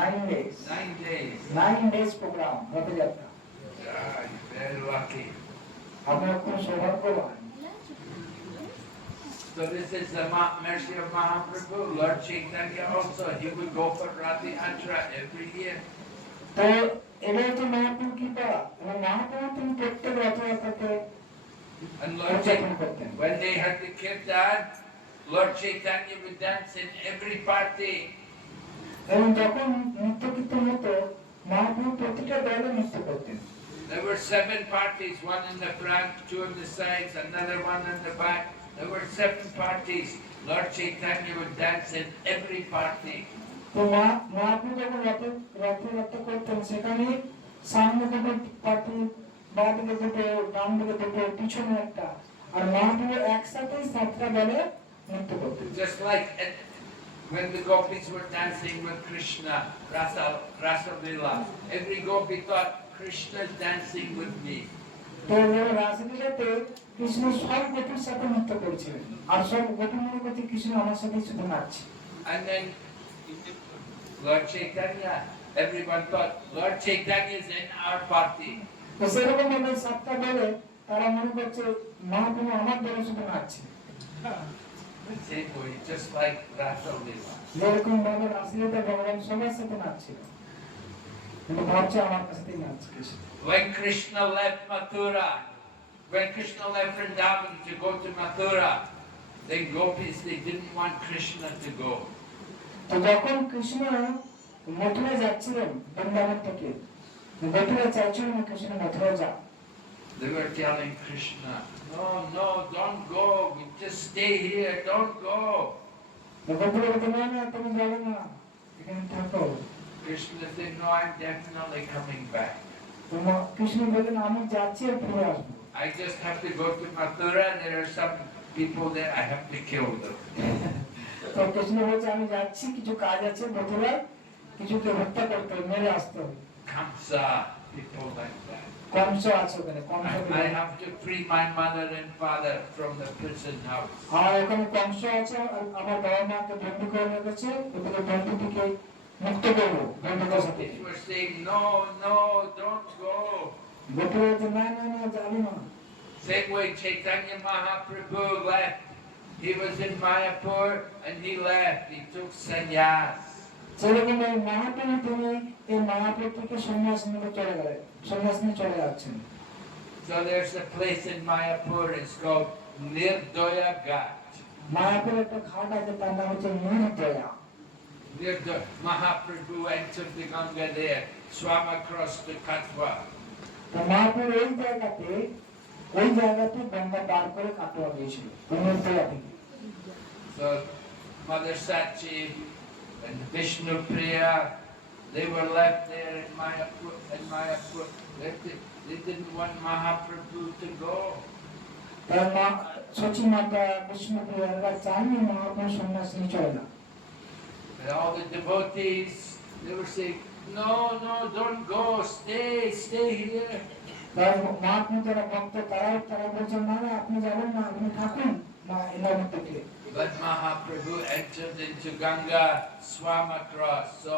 9 days. 9 days. 9 days program, Rathyatra. Ah, you're very lucky. আপনারা খুব সৌভাগ্যবান। So this is the mercy of Mahaprabhu. Lord Chaitanya also, he would go for Rath Yatra every year. তো এটাই তো মহাপ্রভু কৃপা, এবং মহাপ্রভু তিনি প্রত্যেক রথযাত্রাতে And Lord Chaitanya, when they had the kirtan, Lord Chaitanya would dance in every party. এবং যখন নৃত্য কীর্তন হতো, মহাপ্রভু প্রতিটা দলে নৃত্য করতেন। There were 7 parties, one in the front, 2 on the sides, another one in the back. There were 7 parties. Lord Chaitanya would dance in every party. তো মহাপ্রভু যখন রথযাত্রা করতেন, সেখানে সামনে দুটো পার্টি, বাঁ দিকে দুটো, ডান দিকে দুটো, পিছনে একটা, আর মহাপ্রভু একসাথে 7টা দলে নৃত্য করতেন। Just like when the gopis were dancing with Krishna, Rasa Lila, every gopi thought Krishna is dancing with me. তো রাসলীলাতে কৃষ্ণ সব গোপীর সাথে নৃত্য করেছিলেন, আর সব গোপী মনে করছে কৃষ্ণ আমার সাথে শুধু নাচছে। And then Lord Chaitanya, everyone thought Lord Chaitanya is in our party. তো সেরকম ভাবে 7টা দলে তারা মনে করছে মহাপ্রভু আমার দলে শুধু নাচছে, The same way, just like Rasa Lila. যেরকম ভাবে রাসলীলাতে ভগবান সবার সাথে নাচছিল, কিন্তু ভাবছে আমার কাছে নাচছে Krishna. When Krishna left Mathura, when Krishna left Vrindavan to go to Mathura, the gopis, they didn't want Krishna to go. তো যখন কৃষ্ণ মথুরায় যাচ্ছিলেন বৃন্দাবন থেকে, গোপীরা চাইছিল না কৃষ্ণ মথুরায় যাক। They were telling Krishna, no, no, don't go, we just stay here, don't go. গোপীরা বলতে না না তুমি যাবে না, এখানে থাকো। Krishna said, no, I'm definitely coming back. Krishna বললেন আমি যাচ্ছি আর ফিরে আসবো। I just have to go to Mathura, and there are some people there, I have to kill them. তো কৃষ্ণ বলছে আমি যাচ্ছি, কিছু কাজ আছে মথুরায়, কিছুকে হত্যা করতে হবে, মেরে আসতে হবে। Kamsa, people like that. Kansa আছে ওখানে, Kansa I have to free my mother and father from the prison house. আর ওখানে কংস আছে, আর আমার বাবা মাকে বন্দি করে রেখেছে, ওদেরকে বন্দি থেকে মুক্ত করবো। They were saying, no, no, don't go. গোপীরা বলছে না না না যাবে না। Same way Chaitanya Mahaprabhu left. He was in Mayapur and he left. He took sannyas. সেরকম এই মহাপ্রভু তিনি এই মহাপ্রভু থেকে সন্ন্যাস নিয়ে চলে গেলেন, সন্ন্যাস নিয়ে চলে যাচ্ছেন। So there's a place in Mayapur, it's called Nirdaya Ghat. Mayapur একটা ঘাট আছে, তার নাম হচ্ছে নির্দয়া। Mahaprabhu entered the Ganga there, swam across to Katwa. তো মায়াপুর এই জায়গাতে গঙ্গা পার করে কাটোয়া গিয়েছিল, নির্দয়া থেকে। So Mother Sachi and Vishnu Priya, they were left there in Mayapur. They didn't want Mahaprabhu to go. তার মা সচি মাতা বিষ্ণুপ্রিয়া চাইনি মহাপ্রভু সন্ন্যাস নিয়ে চলে না। And all the devotees, they were saying, no, no, don't go, stay here. Mahaprabhu যারা ভক্ত তারা বলছেন না না আপনি যাবেন না, আপনি থাকুন এলাকা থেকে। But Mahaprabhu entered into Ganga, swam across, so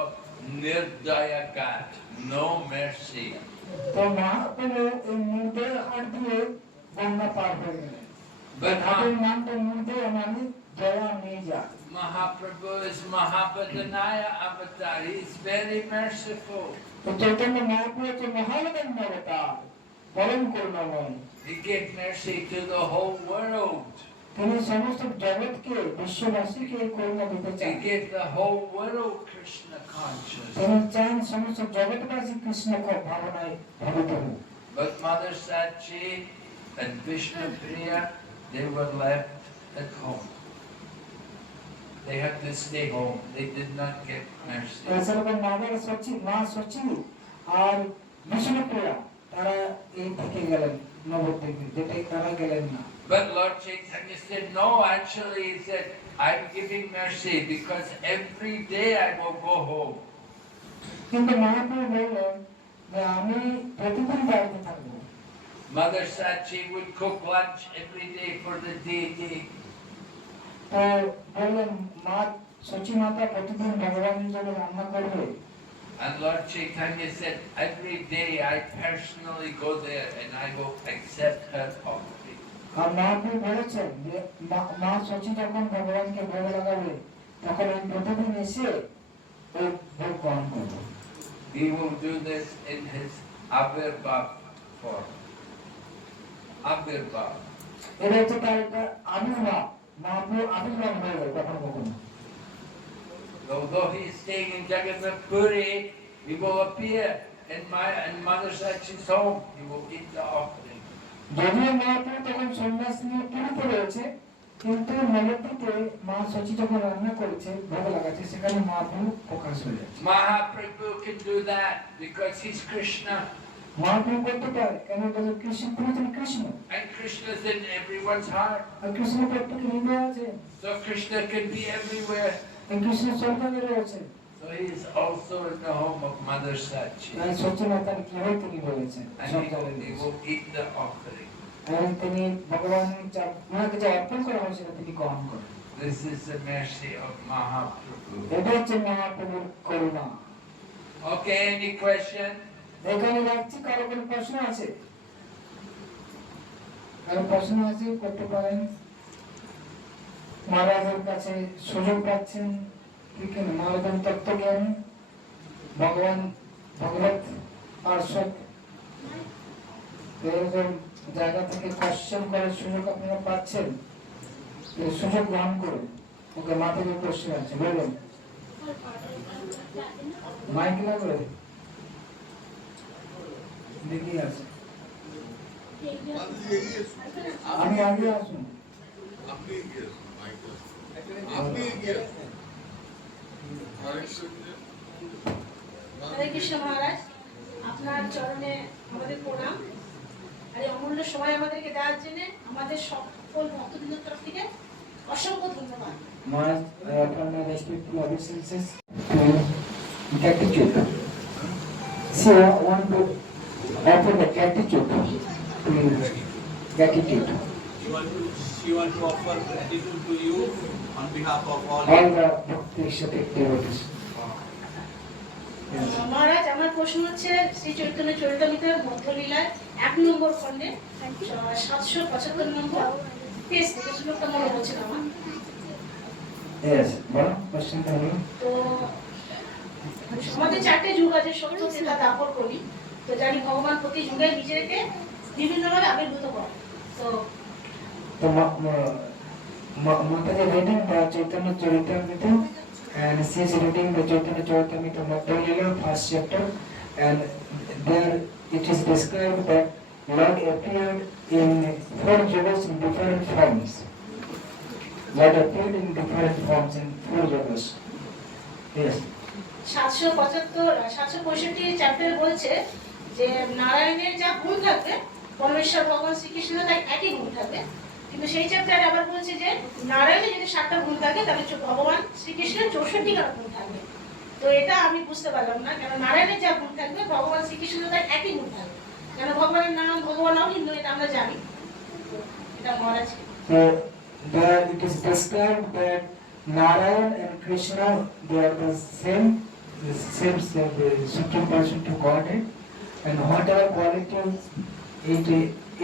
Nirdaya Ghat, no mercy. তো মহাপ্রভু এই নির্দয়া ঘাট দিয়ে গঙ্গা পার হয়ে গেলেন। But ঘাটের নামটা নির্দয়া মানে দয়া নিয়ে যা। Mahaprabhu is Mahabhadanaya avatar, he is very merciful. তো চৈতন্য মহাপ্রভু হচ্ছে মহাবদান অবতার, পরম করুণাময়। He gave mercy to the whole world. তিনি সমস্ত জগৎকে বিশ্ববাসীকে করুণা দিতে চান। He gave the whole world Krishna consciousness. তিনি চান সমস্ত জগৎবাসী কৃষ্ণ ভাবনায় ভাবিত হোক। But Mother Sachi and Vishnu Priya, they were left at home. They had to stay home. They did not get mercy. সেরকম মা সচি আর বিষ্ণুপ্রিয়া তারা এই থেকে গেলেন নবদ্বীপে, যেটা তারা গেলেন না। But Lord Chaitanya said, no, actually he said, I'm giving mercy because every day I will go home. কিন্তু মহাপ্রভু বললেন যে আমি প্রতিদিন বাড়িতে থাকবো। Mother Sachi would cook lunch every day for the deity. তো বললেন মা সচি মাতা প্রতিদিন ভগবানের জন্য রান্না করবে। And Lord Chaitanya said, every day I personally go there and I will accept her offering. আর মহাপ্রভু বলেছেন যে মা সচি যখন ভগবানকে ভোগ লাগাবে তখন আমি প্রতিদিন এসে ওই ভোগ গ্রহণ করবো। He will do this in his Avirbhav form. Avirbhav. এটা হচ্ছে তার একটা আবির্ভাব, মহাপ্রভু আবির্ভাব হয়ে যায় কখনো কখনো। Although he is staying in Jagannath Puri, he will appear in Mother Sachi's home. He will eat the offering. যদিও মহাপ্রভু তখন সন্ন্যাস নিয়ে পুরীতে রয়েছে, কিন্তু নবদ্বীপে মা সচি যখন রান্না করেছে ভোগ লাগাচ্ছে সেখানে মহাপ্রভু প্রকাশ হয়ে যাচ্ছে। Mahaprabhu can do that because he's Krishna. Mahaprabhu করতে পারে কেন? বলে কৃষ্ণ, পুরোপুরি Krishna, And Krishna is in everyone's heart. আর কৃষ্ণ প্রত্যেকের হৃদয় আছে, So Krishna can be everywhere. এই কৃষ্ণ সন্তানে রয়েছে। So he is also in the home of Mother Sachi. তাই সচি মাতার কি হয় তিনি রয়েছেন And he will eat the offering. এবং তিনি ভগবানের ওনাকে যে অর্পণ করা হয় সেটা তিনি গ্রহণ করেন। This is the mercy of Mahaprabhu. এটা হচ্ছে মহাপ্রভুর করুণা। Okay, any question? এখানে রাখছি, কারো কোনো প্রশ্ন আছে? আর প্রশ্ন আছে করতে পারেন। মহারাজের কাছে সুযোগ পাচ্ছেন ঠিক না? মহারাজের তত্ত্বজ্ঞান ভগবান ভগবত পার্শ্বদ এরকম জায়গা থেকে কোশ্চেন করার সুযোগ আপনারা পাচ্ছেন, এই সুযোগ গ্রহণ করুন। ওকে মাথায় কোশ্চেন আছে বলুন, মাইক লাগবে দেখি আছে, আমি আগে আসুন। হরে কৃষ্ণ মহারাজ, আপনার চরণে আমাদের প্রণাম। আর এই অমূল্য সময় আমাদেরকে দেওয়ার জন্য আমাদের সকল ভক্তবৃন্দের তরফ থেকে অসংখ্য ধন্যবাদ। Maharaj, I offer my respectful obeisances to gratitude. See, I want to offer the gratitude to gratitude. She want to offer gratitude to you on behalf of all. All the Bhakti Shatik devotees. Yes. মহারাজ, আমার প্রশ্ন হচ্ছে শ্রী চৈতন্য চরিতামৃতের মধ্যলীলায় 1 নম্বর খণ্ডে 775 নম্বর পেজ থেকে শ্লোকটা মনে হচ্ছে না আমার। Yes. What question can you? তো আমাদের 4টে যুগ আছে, সত্য ত্রেতা দ্বাপর কলি। তো জানি ভগবান প্রতি যুগে নিজেকে বিভিন্নভাবে আবির্ভূত করে। তো So, Mataji reading the Chaitanya Charitamrita, and she is reading the Chaitanya Charitamrita Madhya first chapter, and there it is described that Lord appeared in 4 yugas in different forms. Lord appeared in different forms in 4 yugas. Yes. 765 চ্যাপ্টারে বলছে যে নারায়ণের যা গুণ থাকবে পরমেশ্বর ভগবান শ্রীকৃষ্ণের তাই একই গুণ থাকবে, কিন্তু সেই চ্যাপ্টারে আবার বলছে যে নারায়ণের যদি 7টা গুণ থাকে তাহলে ভগবান শ্রীকৃষ্ণের 64টা গুণ থাকবে। তো এটা আমি বুঝতে পারলাম না, কেন নারায়ণের যা গুণ থাকবে ভগবান শ্রীকৃষ্ণের তাই একই গুণ থাকবে, কেন ভগবানের নাম ভগবান অভিন্ন, এটা আমরা জানি। এটা মহারাজ। So there it is described that Narayan and Krishna, they are the same supreme person to Godhead, and whatever qualities it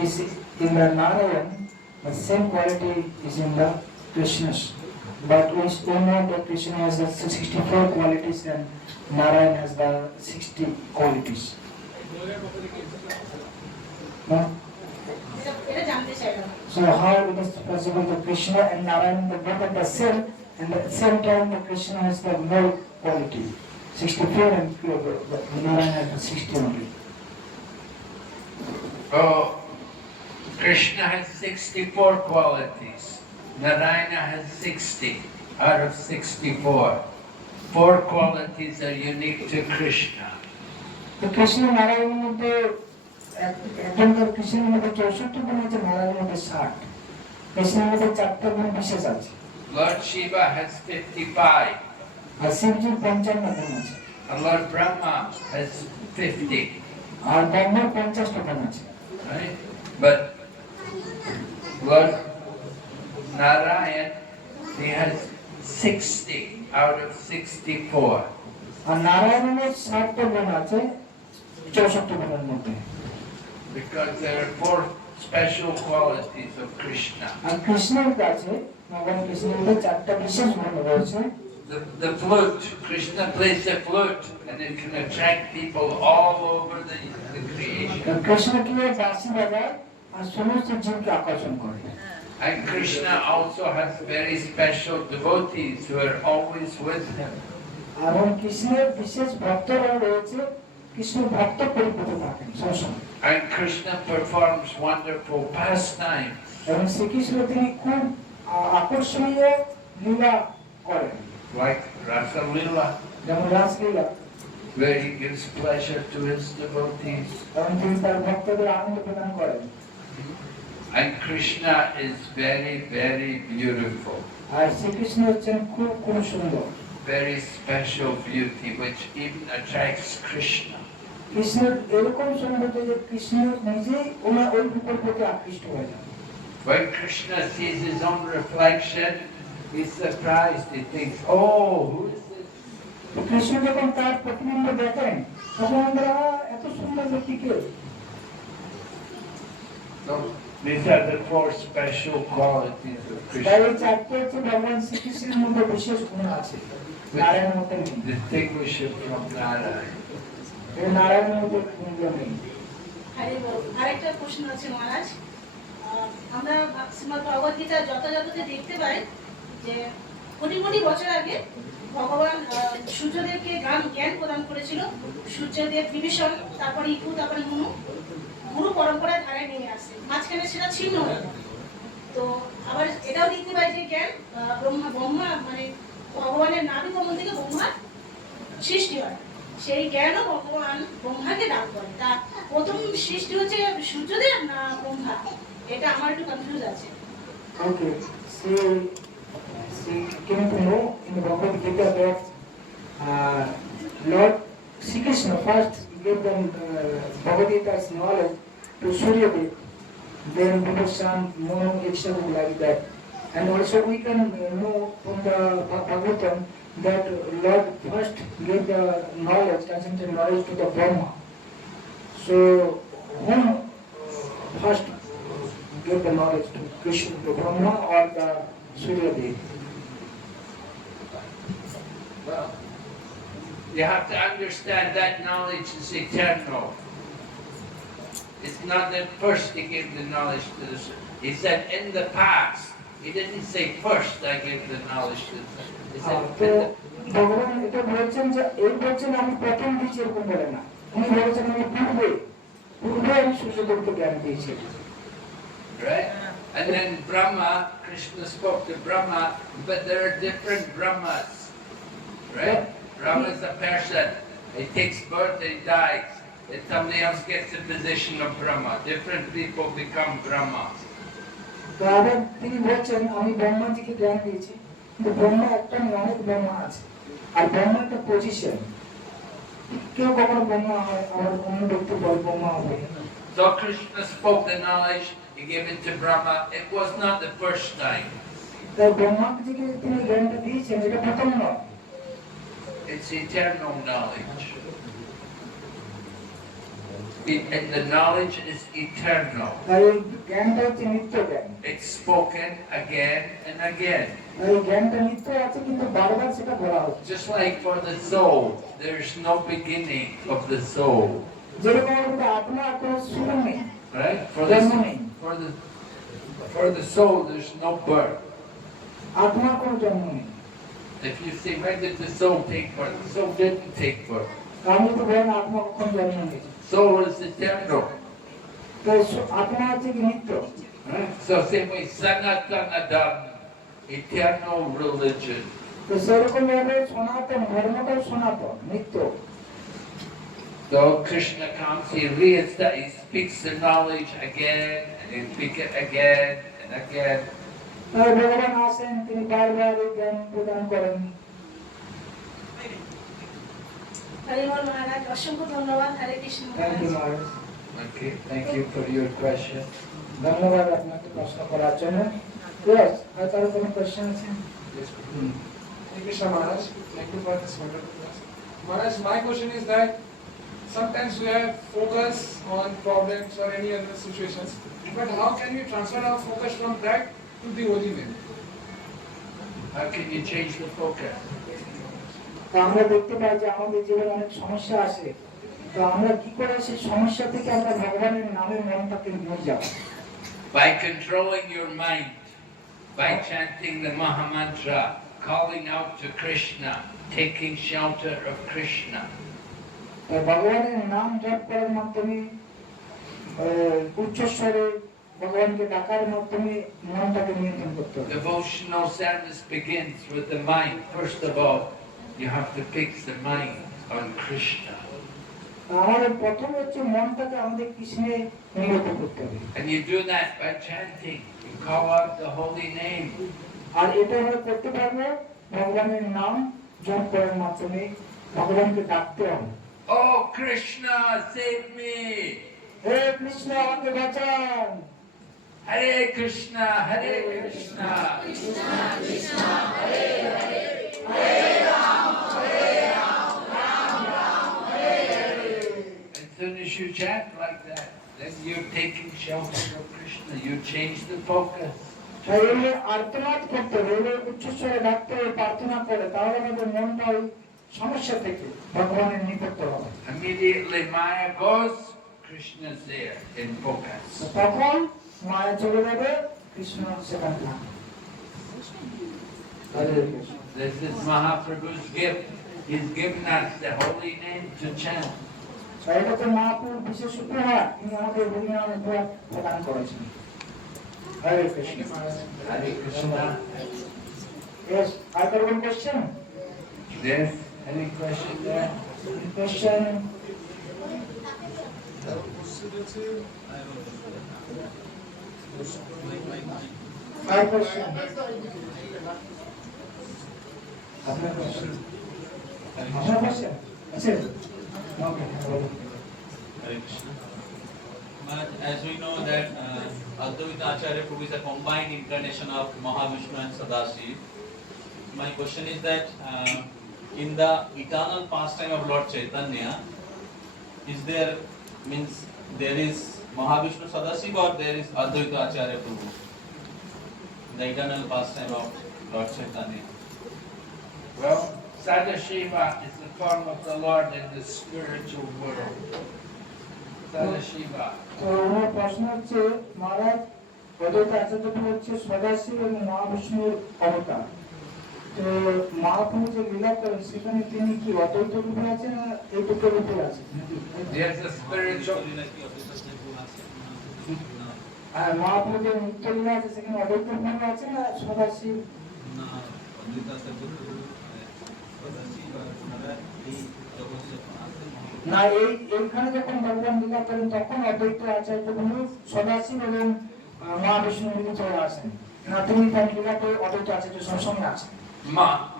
is in the Narayan, the same quality is in the Krishna's. But we know that Krishna has the 64 qualities and Narayan has the 60 qualities. No? এটা জানতে চাইলাম। So how it is possible that Krishna and Narayan the both are the same, and at the same time the Krishna has the more quality, 64 and Narayan has the 60 only. Oh, Krishna has 64 qualities. Narayana has 60 out of 64. 4 qualities are unique to Krishna. তো কৃষ্ণ নারায়ণের মধ্যে একজনকার কৃষ্ণের মধ্যে 64 গুণ আছে, নারায়ণের মধ্যে 60। কৃষ্ণের মধ্যে 4টা গুণ বিশেষ আছে, Lord Shiva has 55. আর শিবজির 55 গুণ আছে, And Lord Brahma has 50. আর ব্রহ্মার 50টা গুণ আছে। Right? But Lord Narayan, he has 60 out of 64. আর নারায়ণের 60টা গুণ আছে 64 গুণের মধ্যে। Because there are 4 special qualities of Krishna. আর কৃষ্ণের কাছে ভগবান কৃষ্ণের মধ্যে 4টা বিশেষ গুণ রয়েছে। The flute, Krishna plays the flute and it can attract people all over the creation. Krishna কি বাঁশি বাজায় আর সমস্ত জীবকে আকর্ষণ করে। And Krishna also has very special devotees who are always with him. এবং কৃষ্ণের বিশেষ ভক্তরা রয়েছে, কৃষ্ণ ভক্ত পরিপূর্ণ থাকেন সবসময়। And Krishna performs wonderful pastimes. এবং শ্রীকৃষ্ণ তিনি খুব আকর্ষণীয় লীলা করেন, Like Rasa Lila, যেমন raslila, where he gives pleasure to his devotees. এবং তিনি তার ভক্তদের আনন্দ প্রদান করেন। And Krishna is very, very beautiful. আর শ্রীকৃষ্ণ হচ্ছেন খুব খুব সুন্দর, Very special beauty which even attracts Krishna. কৃষ্ণের এরকম সৌন্দর্য যে কৃষ্ণ নিজেই ওনার ওই রূপের প্রতি আকৃষ্ট হয়ে যান। When Krishna sees his own reflection, he's surprised. He thinks, oh, who is this? Krishna যখন তার প্রতিবিম্ব দেখেন তখন আমরা এত সুন্দর ব্যক্তিকে। So These are the four special qualities of তাই Krishna. এই চারটে হচ্ছে ভগবান শ্রীকৃষ্ণের মধ্যে বিশেষ গুণ আছে, নারায়ণের মধ্যে নেই। Distinguish him from Narayana. এই নারায়ণের মধ্যে গুণগুলো নেই। হরি বল। আরেকটা প্রশ্ন আছে মহারাজ, আমরা শ্রীমদ্ ভগবদ গীতা যথাযথতে দেখতে পাই যে কোটি কোটি বছর আগে ভগবান সূর্যদেবকে জ্ঞান প্রদান করেছিল। সূর্যদেব বিভীষণ, তারপরে ইকু, তারপরে মনু, গুরু পরম্পরায় ধারায় নেমে আসে, মাঝখানে সেটা ছিন্ন হয়ে যায়। তো আবার এটাও দেখতে পাই যে জ্ঞান ব্রহ্মা মানে ভগবানের নাভি কমল থেকে ব্রহ্মার সৃষ্টি হয়। সেই জ্ঞানও ভগবান ব্রহ্মাকে দান করে। তা প্রথম সৃষ্টি হচ্ছে সূর্যদেব না ব্রহ্মা, এটা আমার একটু কনফিউজ আছে। Okay, she came to know in the Bhagavad Gita that Lord Sri Krishna first gave them Bhagavad Gita's knowledge to Suryadev, then Vibhishan, Monu, etc. like that. And also we can know from the Bhagavatam that Lord first gave the knowledge, transcendental knowledge to the Brahma. So whom first gave the knowledge to Krishna, the Brahma or the Suryadev? Well, you have to understand that knowledge is eternal. It's not that first he gave the knowledge to the He said in the past. He didn't say first I gave the knowledge to the He said তো in the ভগবান এটা বলছেন যে এই বলছেন আমি প্রথম দিয়েছি এরকম বলে না, উনি বলেছেন আমি পূর্বে আমি সূর্যদেবকে জ্ঞান দিয়েছি। right? And then Brahma, Krishna spoke to Brahma, but there are different Brahmas, right? Brahma is a person. He takes birth, he dies. Then somebody else gets the position of Brahma. Different people become Brahmas. তো আবার তিনি বলছেন আমি ব্রহ্মাজিকে জ্ঞান দিয়েছি, কিন্তু ব্রহ্মা একটা নয়, অনেক ব্রহ্মা আছে, আর ব্রহ্মা একটা পজিশন। কেউ কখনো ব্রহ্মা হয়, আবার অন্য ব্যক্তি বল ব্রহ্মা হবে। So Krishna spoke the knowledge, he gave it to Brahma. It was not the first time. তাই ব্রহ্মাজিকে তিনি জ্ঞানটা দিয়েছেন, এটা প্রথম নয়। It's eternal knowledge. And the knowledge is eternal. তাই এই জ্ঞানটা হচ্ছে নিত্য জ্ঞান। It's spoken again and again. এই জ্ঞানটা নিত্য আছে, কিন্তু বারবার সেটা বলা হচ্ছে। Just like for the soul, there's no beginning of the soul. যেরকম আমাদের আত্মার কোনো শুরু নেই, Right? জন্ম নেই। For the soul, there's no birth. আত্মার কোনো জন্ম নেই। If you say, when did the soul take birth? The soul didn't take birth. আমি তো বলেন আত্মা কখন জন্ম নিয়েছে, Soul is eternal. তাই আত্মা হচ্ছে কি নিত্য। Right? So same way, Sanatana Dharma, eternal religion. তো সেরকম ভাবে সনাতন ধর্মটাও সনাতন নিত্য। So Krishna comes, he speaks the knowledge again, and he speaks it again and again. তাই ভগবান আসেন, তিনি বারবার এই জ্ঞান প্রদান করেন। হরি বল মহারাজ, অসংখ্য ধন্যবাদ। Hare Krishna. Thank you Maharaj. Okay, thank you for your question. ধন্যবাদ আপনাকে প্রশ্ন করার জন্য। Yes, আর কারো কোনো কোশ্চেন আছে? Thank you, Shah Maharaj. Thank you for this wonderful class. Maharaj, my question is that sometimes we have focus on problems or any other situations, but how can we transfer our focus from that to the holy man? How can you change the focus? তো আমরা দেখতে পাই যে আমাদের জীবনে অনেক সমস্যা আসে, তো আমরা কি করে সেই সমস্যা থেকে আমরা ভগবানের নামে মনটাকে নিয়ে যাব? By controlling your mind, by chanting the Maha Mantra, calling out to Krishna, taking shelter of Krishna. তো ভগবানের নাম জপ করার মাধ্যমে, উচ্চস্বরে ভগবানকে ডাকার মাধ্যমে মনটাকে নিয়ন্ত্রণ করতে হবে। Devotional service begins with the mind. First of all, you have to fix the mind on Krishna. আমাদের প্রথম হচ্ছে মনটাকে আমাদের কৃষ্ণে নিরত করতে হবে। And you do that by chanting. You call out the holy name. আর এটা আমরা করতে পারবো ভগবানের নাম জপ করার মাধ্যমে, ভগবানকে ডাকতে হবে। Oh Krishna, save me! হে কৃষ্ণ আমাকে বাঁচান। Hare Krishna, Hare Krishna. Krishna Krishna, Hare Hare. Hare Ram, Hare Ram, Ram Ram, Hare Hare. As soon as you chant like that, then you're taking shelter of Krishna. you change the focus. তাই এগুলো আর্তনাদ করতে হবে, এগুলো উচ্চস্বরে ডাকতে হবে, প্রার্থনা করে, তাহলে আমাদের মনটা ওই সমস্যা থেকে ভগবানের নিকট হবে। Immediately Maya goes, Krishna's there in focus. তো তখন মায়া চলে যাবে, কৃষ্ণ সেখানে থাকবে। হরে Krishna. This is Mahaprabhu's gift. He's given us the holy name to chant. তাই এটা তো মহাপুর বিশেষ উপহার, তিনি আমাদের হরিনাম উপহার প্রদান করেছেন। হরে Krishna. Hare Krishna. Yes, I got one question. Yes, any question there? Any question? My question. আপনার question. আপনার question? আছে? Okay. Hare Krishna. Maharaj, as we know that Advaita Acharya Prabhu is a combined incarnation of Mahavishnu and Sadashiv. My question is that in the eternal pastime of Lord Chaitanya, is there is Mahavishnu Sadashiv or there is Advaita Acharya Prabhu? The eternal pastime of Lord Chaitanya. Well, Sadashiva is the form of the Lord in the spiritual world. Sadashiva. তো আমার প্রশ্ন হচ্ছে, মহারাজ অদ্বৈত আচার্য হচ্ছে সদাশিব এবং মহাবিষ্ণুর অবতার। তো মহাপ্রভু যে লীলা করেন সেখানে তিনি কি অদ্বৈত রূপে আছেন না এইটুকু রূপে আছেন? There's a spiritual. আর মহাপ্রভু যে নিত্য লীলা আছে সেখানে অদ্বৈত রূপে আছেন না সদাশিব? না, এইখানে যখন ভগবান লীলা করেন তখন অদ্বৈত আচার্য সদাশিব এবং মহাবিষ্ণু মিলিত হয়ে আসেন না, তিনি তার লীলা করে অদ্বৈত আচার্য সবসময় আছেন?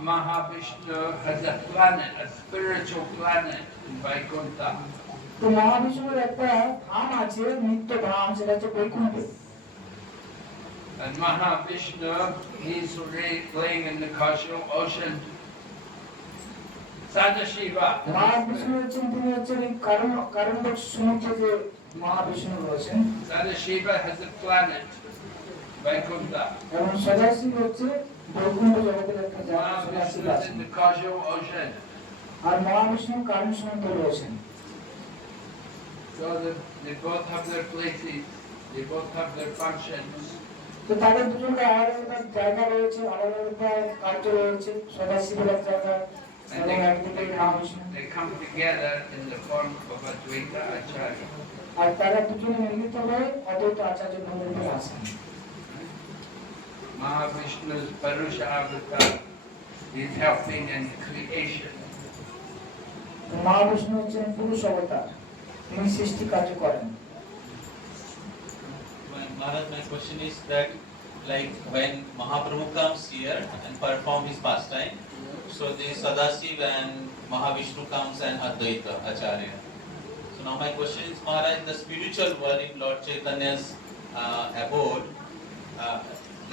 Mahavishnu has a planet, a spiritual planet in Vaikuntha. তো মহাবিষ্ণুর একটা ধাম আছে, নিত্য ধাম, সেটা হচ্ছে Vaikuntha. And Mahavishnu, he's laying in the cosmic ocean. Sadashiva. Mahavishnu হচ্ছেন, তিনি হচ্ছেন এই কারণ সমুদ্রে যে মহাবিষ্ণু রয়েছেন। Sadashiva has a planet, Vaikuntha. এবং সদাশিব হচ্ছে বৈকুণ্ঠ জগতের একটা জায়গা, Mahavishnu সদাশিব is আছেন। in the cosmic ocean. আর মহাবিষ্ণু কারণ সমুদ্রে রয়েছেন। So they both have their places, they both have their functions. তো তাদের দুজনের আলাদা আলাদা জায়গা রয়েছে, আলাদা আলাদা কার্য রয়েছে। সদাশিবের এক জায়গা এবং একদিকে Mahavishnu. They come together in the form of Advaita Acharya. আর তারা দুজনে মিলিত হয়ে অদ্বৈত আচার্য মন্দিরে আসেন। Mahavishnu's Parusha Avatar is helping in creation. তো মহাবিষ্ণু হচ্ছেন পুরুষ অবতার, তিনি সৃষ্টি কার্য করেন। Maharaj, my question is that like when Mahaprabhu comes here and perform his pastime, so the Sadashiv and Mahavishnu comes and Advaita Acharya. So now my question is, Maharaj, in the spiritual world in Lord Chaitanya's abode,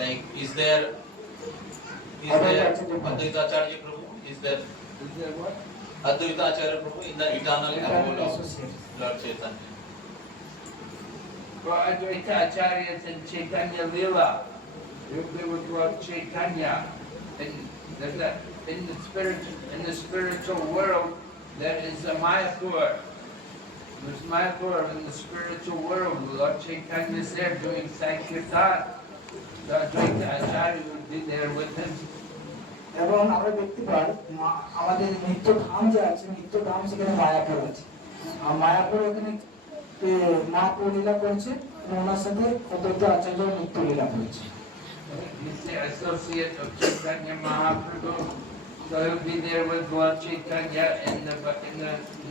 like is there Advaita Acharya Prabhu? Is there what? Advaita Acharya Prabhu in the eternal abode of Lord Chaitanya? For Advaita Acharya is in Chaitanya Lila. They would love Chaitanya. And there's a, in the spiritual world, there is a Mayapur. There's Mayapur in the spiritual world. Lord Chaitanya is there doing Sankirtan. The Advaita Acharya would be there with him. এবং আমরা দেখতে পাই আমাদের নিত্য ধাম যে আছে, নিত্য ধাম সেখানে মায়াপুর আছে। আর মায়াপুর ওখানে মহাপুর লীলা করছে, ওনার সাথে অদ্বৈত আচার্য নিত্য লীলা করছে। He's the associate of Chaitanya Mahaprabhu. So he'll be there with Lord Chaitanya in the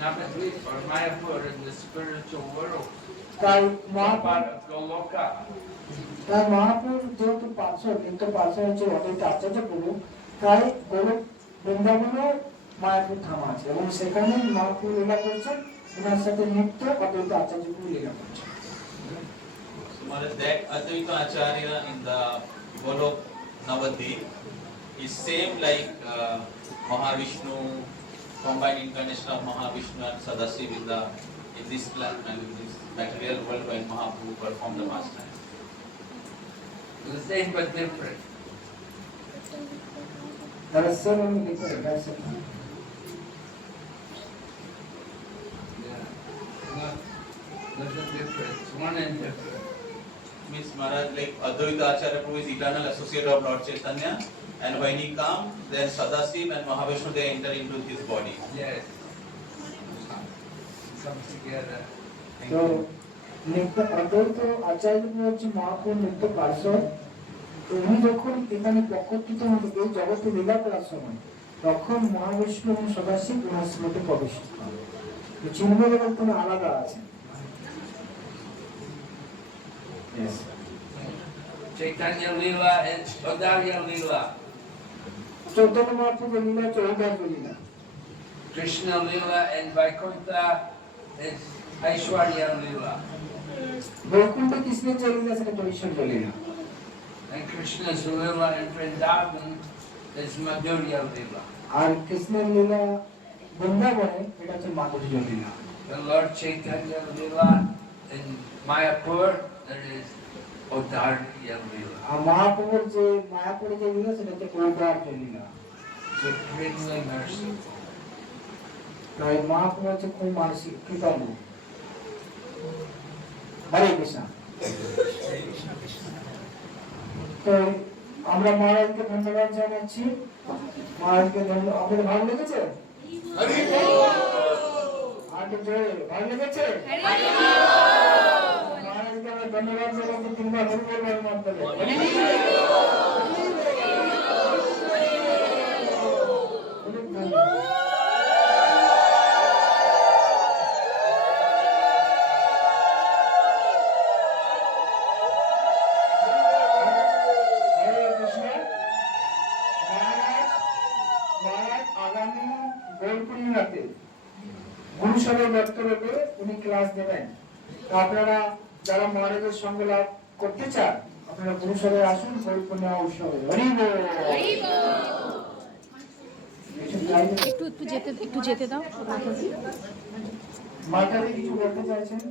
Navadvip or Mayapur in the spiritual world. তাই Part মহাপুর of Goloka. তাই মহাপুর যেহেতু পার্শ্বদ, নিত্য পার্শ্বদ হচ্ছে অদ্বৈত আচার্য প্রভু, তাই গোলক বৃন্দাবনেও মায়াপুর ধাম আছে এবং সেখানে মহাপুর লীলা করছে, ওনার সাথে নিত্য অদ্বৈত আচার্য প্রভু লীলা করছে। So Maharaj, that Advaita Acharya in the Golok Navadvip is same like Mahavishnu, combined incarnation of Mahavishnu and Sadashiv in this material world when Mahaprabhu performed the pastime. The same but different. There are so many different. That's it. Yeah. There's a difference. One and different. Means Maharaj, like Advaita Acharya Prabhu is eternal associate of Lord Chaitanya, and when he comes, then Sadasiv and Mahavishnu they enter into his body. Yes. Come together. তো নিত্য অদ্বৈত আচার্য হচ্ছে মহাপুর নিত্য পার্শ্বদ। উনি যখন এখানে প্রকটিত হন এই জগতে লীলা করার সময় তখন মহাবিষ্ণু এবং সদাশিব ওনার স্মৃতি প্রবেশ করেন। চিহ্ন জগৎ কোনো আলাদা আছে। Yes. Chaitanya Leela and Audarya Leela. Chaitanya মহাপ্রভুর লীলা চৌদার্য লীলা। Krishna Leela and Vaikuntha is Aishwarya Leela. Vaikuntha কৃষ্ণের যে লীলা সেটা ঐশ্বর্য লীলা। And Krishna's Leela in Vrindavan is Madhurya Leela. আর কৃষ্ণের লীলা বৃন্দাবনে এটা হচ্ছে মাধুর্য লীলা। The Lord Chaitanya Leela in Mayapur, there is Audarya Leela. আর মহাপ্রভুর যে মায়াপুরে যে লীলা সেটা হচ্ছে ঔদার্য লীলা। Supremely merciful. তাই মহাপ্রভু হচ্ছে খুব মানসিক কৃতজ্ঞ। হরে কৃষ্ণ। তো আমরা মহারাজকে ধন্যবাদ জানাচ্ছি। মহারাজকে ধন্যবাদ। আপনাদের ভালো লেগেছে? আর একটু জোরে, ভালো লেগেছে? মহারাজকে আমরা ধন্যবাদ জানাচ্ছি। তিনবার হরি বল বলবেন আপনাদের। অনেক ধন্যবাদ। হরে কৃষ্ণ। মহারাজ আগামী দোল পূর্ণিমাতে গুরুসভার দপ্তরে উনি ক্লাস দেবেন। তো আপনারা যারা মহারাজের সঙ্গে লাভ করতে চান আপনারা গুরুসভায় আসুন দোল পূর্ণিমা উৎসবে। হরি বল। একটু যেতে দাও। মাতাজি কিছু বলতে চাইছেন?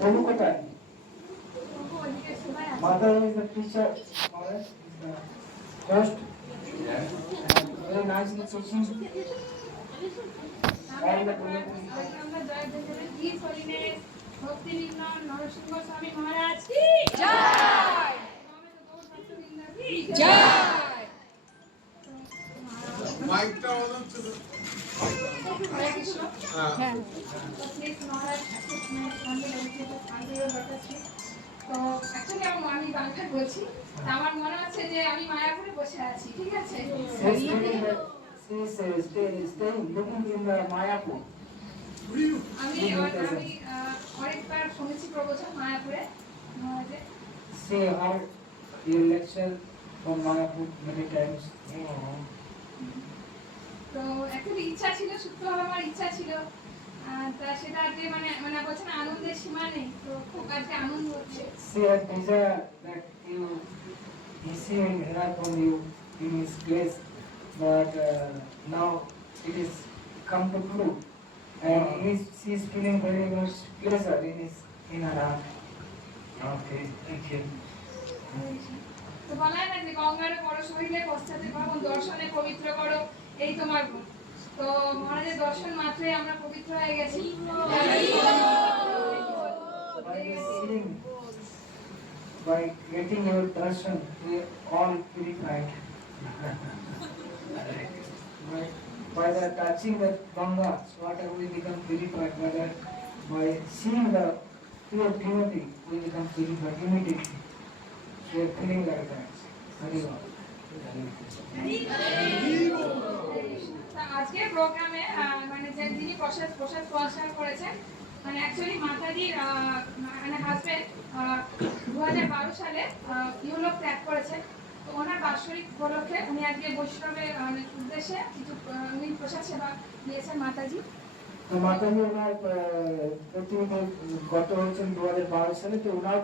প্রভু কোথায়? Mother is the teacher, alright, is the host. Yeah. And very nicely teaching all the devotees. আমরা জয় দেবেন কি হরিণের ভক্তি বিঘ্ন নরসিংহ স্বামী মহারাজ কি জয় জয়। মাইকটা অন ছিল। হরে কৃষ্ণ হ্যাঁ প্লিজ মহারাজ তো অ্যাকচুয়ালি আমি বাংলায় বলছি তা আমার মনে হচ্ছে যে আমি মায়াপুরে বসে আছি, ঠিক আছে? Staying, looking in the Mayapur. আমি অনেকবার শুনেছি প্রবচন মায়াপুরে মহারাজের। Say how you lecture from Mayapur many times. তো অ্যাকচুয়ালি ইচ্ছা ছিল, সূত্রভাবে আমার ইচ্ছা ছিল, তা সেটা আজকে মানে মানে বলছেন আনন্দের সীমা নেই, তো খুব আজকে আনন্দ হচ্ছে। Say a desire that you see and hear from you in his place, but now it is come to true, and she is feeling very much pleasure in her heart. Okay, thank you. তো বলা হয় না যে গঙ্গারে পর শরীরে পশ্চাতে ভ্রমণ দর্শনে পবিত্র করো, এই তোমার গুণ। তো মহারাজের দর্শন মাত্রই আমরা পবিত্র হয়ে গেছি। By getting your darshan, we all purified. By the touching the Ganga, water we become purified. By seeing the pure devotee, we become purified immediately. We are feeling like that. Hari Ram. তা আজকের প্রোগ্রামে মানে যে যিনি প্রসাদ স্পন্সর করেছেন, মানে অ্যাকচুয়ালি মাতাজির মানে হাজবেন্ড 2012 সালে ইউরোপ ত্যাগ করেছেন। তো ওনার বাৎসরিক উপলক্ষে উনি আজকে বৈষ্ণবের উদ্দেশ্যে কিছু উনি প্রসাদ সেবা দিয়েছেন মাতাজি। তো মাতাজি ওনার প্রতিনিধি গত হয়েছেন 2012 সালে, তো ওনার